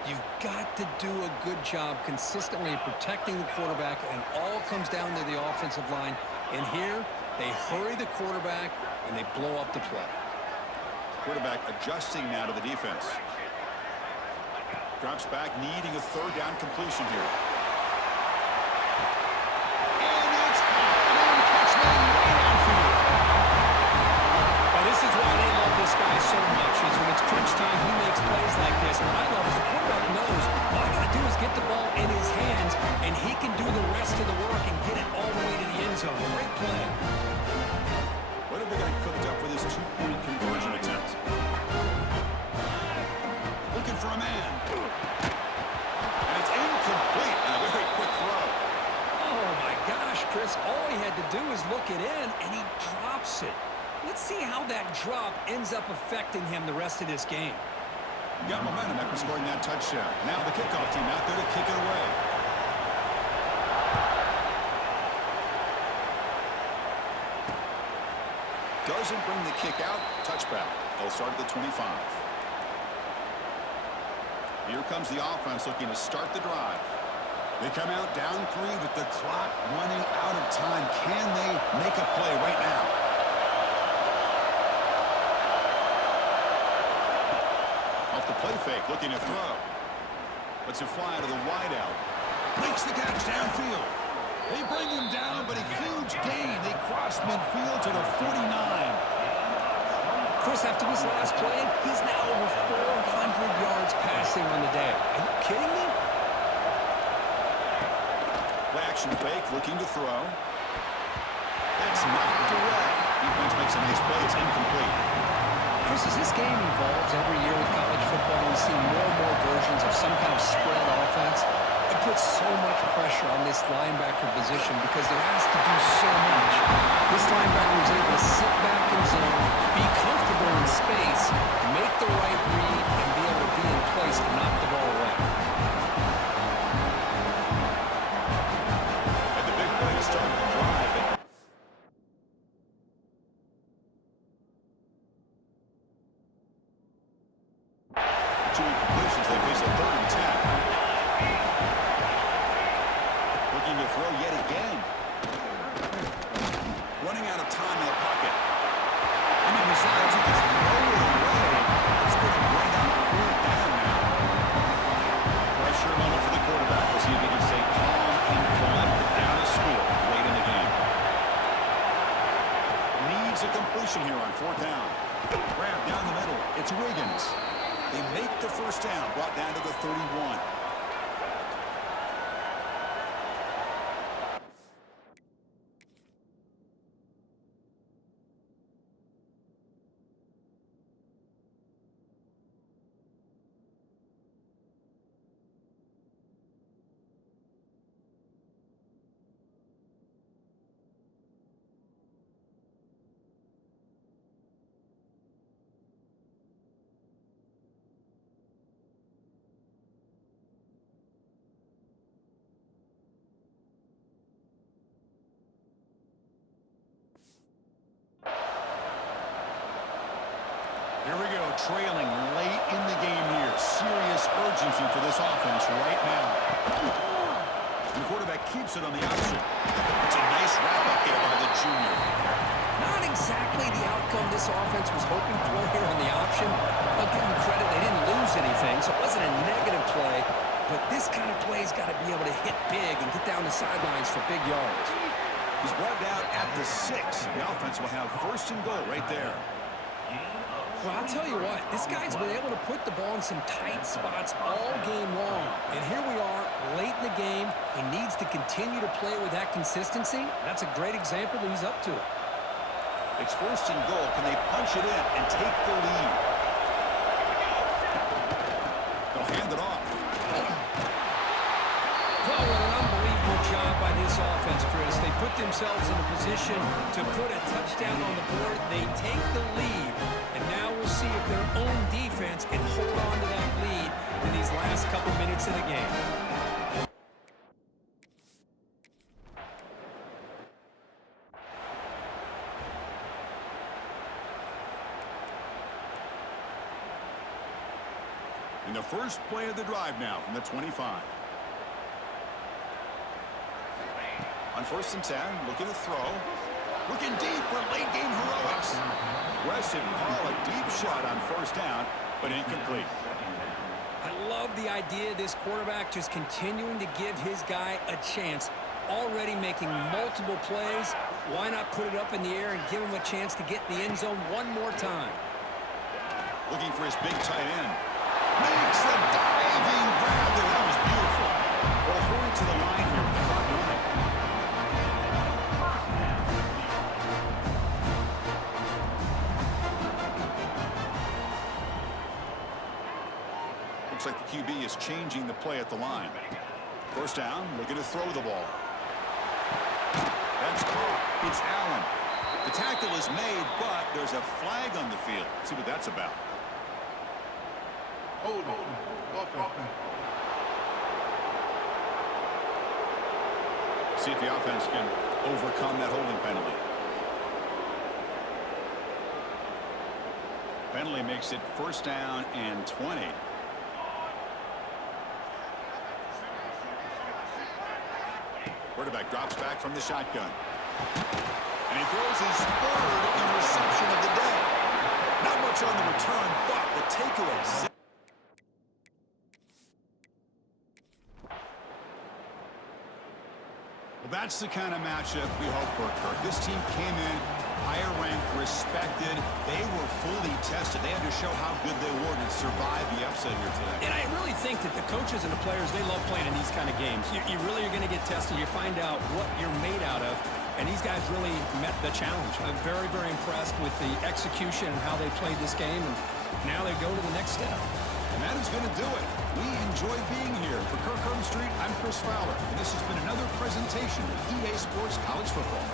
You've got to do a good job consistently protecting the quarterback, and all comes down to the offensive line. And here, they hurry the quarterback, and they blow up the play. Quarterback adjusting now to the defense. Drops back, needing a third down completion here. And it's on catchman way downfield. Now, this is why they love this guy so much, is when it's crunch time, he makes plays like this. What I love is the quarterback knows all I got to do is get the ball in his hands, and he can do the rest of the work and get it all the way to the end zone. Great play. What have they got cooked up for this two-point conversion attempt? Looking for a man. And it's incomplete. And a very quick throw. Oh, my gosh, Chris. All he had to do is look it in, and he drops it. Let's see how that drop ends up affecting him the rest of this game. Got momentum after scoring that touchdown. Now the kickoff team out there to kick it away. Doesn't bring the kick out. Touchback. They'll start at the 25. Here comes the offense looking to start the drive. They come out down 3 with the clock running out of time. Can they make a play right now? Off the play fake, looking to throw. Lets it fly to the wideout. Makes the catch downfield. They bring him down, but a huge gain. They cross midfield to the 49. Chris, after this last play, he's now over 400 yards passing on the day. Are you kidding me? Play action fake, looking to throw. That's knocked away. Defense makes a nice play. It's incomplete. Chris, as this game evolves every year with college football, we see more and more versions of some kind of spread offense. It puts so much pressure on this linebacker position because there has to do so much. This linebacker is able to sit back in zone, be comfortable in space, make the right read, and be able to be in place to knock the ball away. And the big play to start the drive. Two incompletions. They face a 3rd and 10. Looking to throw yet again. Running out of time in the pocket. And he decides to just throw it away. It's going to bring up 4th down now. Pressure moment for the quarterback. We'll see if he can stay calm and collected down to score late in the game. Needs a completion here on 4th down. Grab down the middle. It's Wiggins. They make the 1st down. Brought down to the 31. Here we go, trailing late in the game here. Serious urgency for this offense right now. And the quarterback keeps it on the option. It's a nice wrap-up there by the junior. Not exactly the outcome this offense was hoping for here on the option. I'll give them credit, they didn't lose anything, so it wasn't a negative play. But this kind of play's got to be able to hit big and get down the sidelines for big yards. He's brought down at the 6. The offense will have 1st and goal right there. Well, I'll tell you what, this guy's been able to put the ball in some tight spots all game long. And here we are, late in the game. He needs to continue to play with that consistency. That's a great example that he's up to it. It's 1st and goal. Can they punch it in and take the lead? They'll hand it off. themselves in a position to put a touchdown on the board. They take the lead, and now we'll see if their own defense can hold on to that lead in these last couple minutes of the game. In the first play of the drive now from the 25. On 1st and 10, looking to throw. Looking deep for late game heroics. Aggressive call, a deep shot on 1st down, but incomplete. I love the idea of this quarterback just continuing to give his guy a chance. Already making multiple plays. Why not put it up in the air and give him a chance to get in the end zone one more time? Looking for his big tight end. Makes the diving grab there. That was beautiful. Well, hurry to the line here with the clock running. Looks like the QB is changing the play at the line. 1st down, looking to throw the ball. That's caught. It's Allen. The tackle is made, but there's a flag on the field. Let's see what that's about. Hold on. See if the offense can overcome that holding penalty. Penalty makes it 1st down and 20. Quarterback drops back from the shotgun. And he throws his 3rd interception of the day. Not much on the return, but the takeaway. Well, that's the kind of matchup we hope for, Kirk. This team came in higher ranked, respected. They were fully tested. They had to show how good they were to survive the upset here today. And I really think that the coaches and the players, they love playing in these kind of games. You really are going to get tested. You find out what you're made out of. And these guys really met the challenge. I'm very, very impressed with the execution and how they played this game. And now they go to the next step. And that is going to do it. We enjoy being here. For Kirk Herbstreit, I'm Chris Fowler. And this has been another presentation of EA Sports College Football.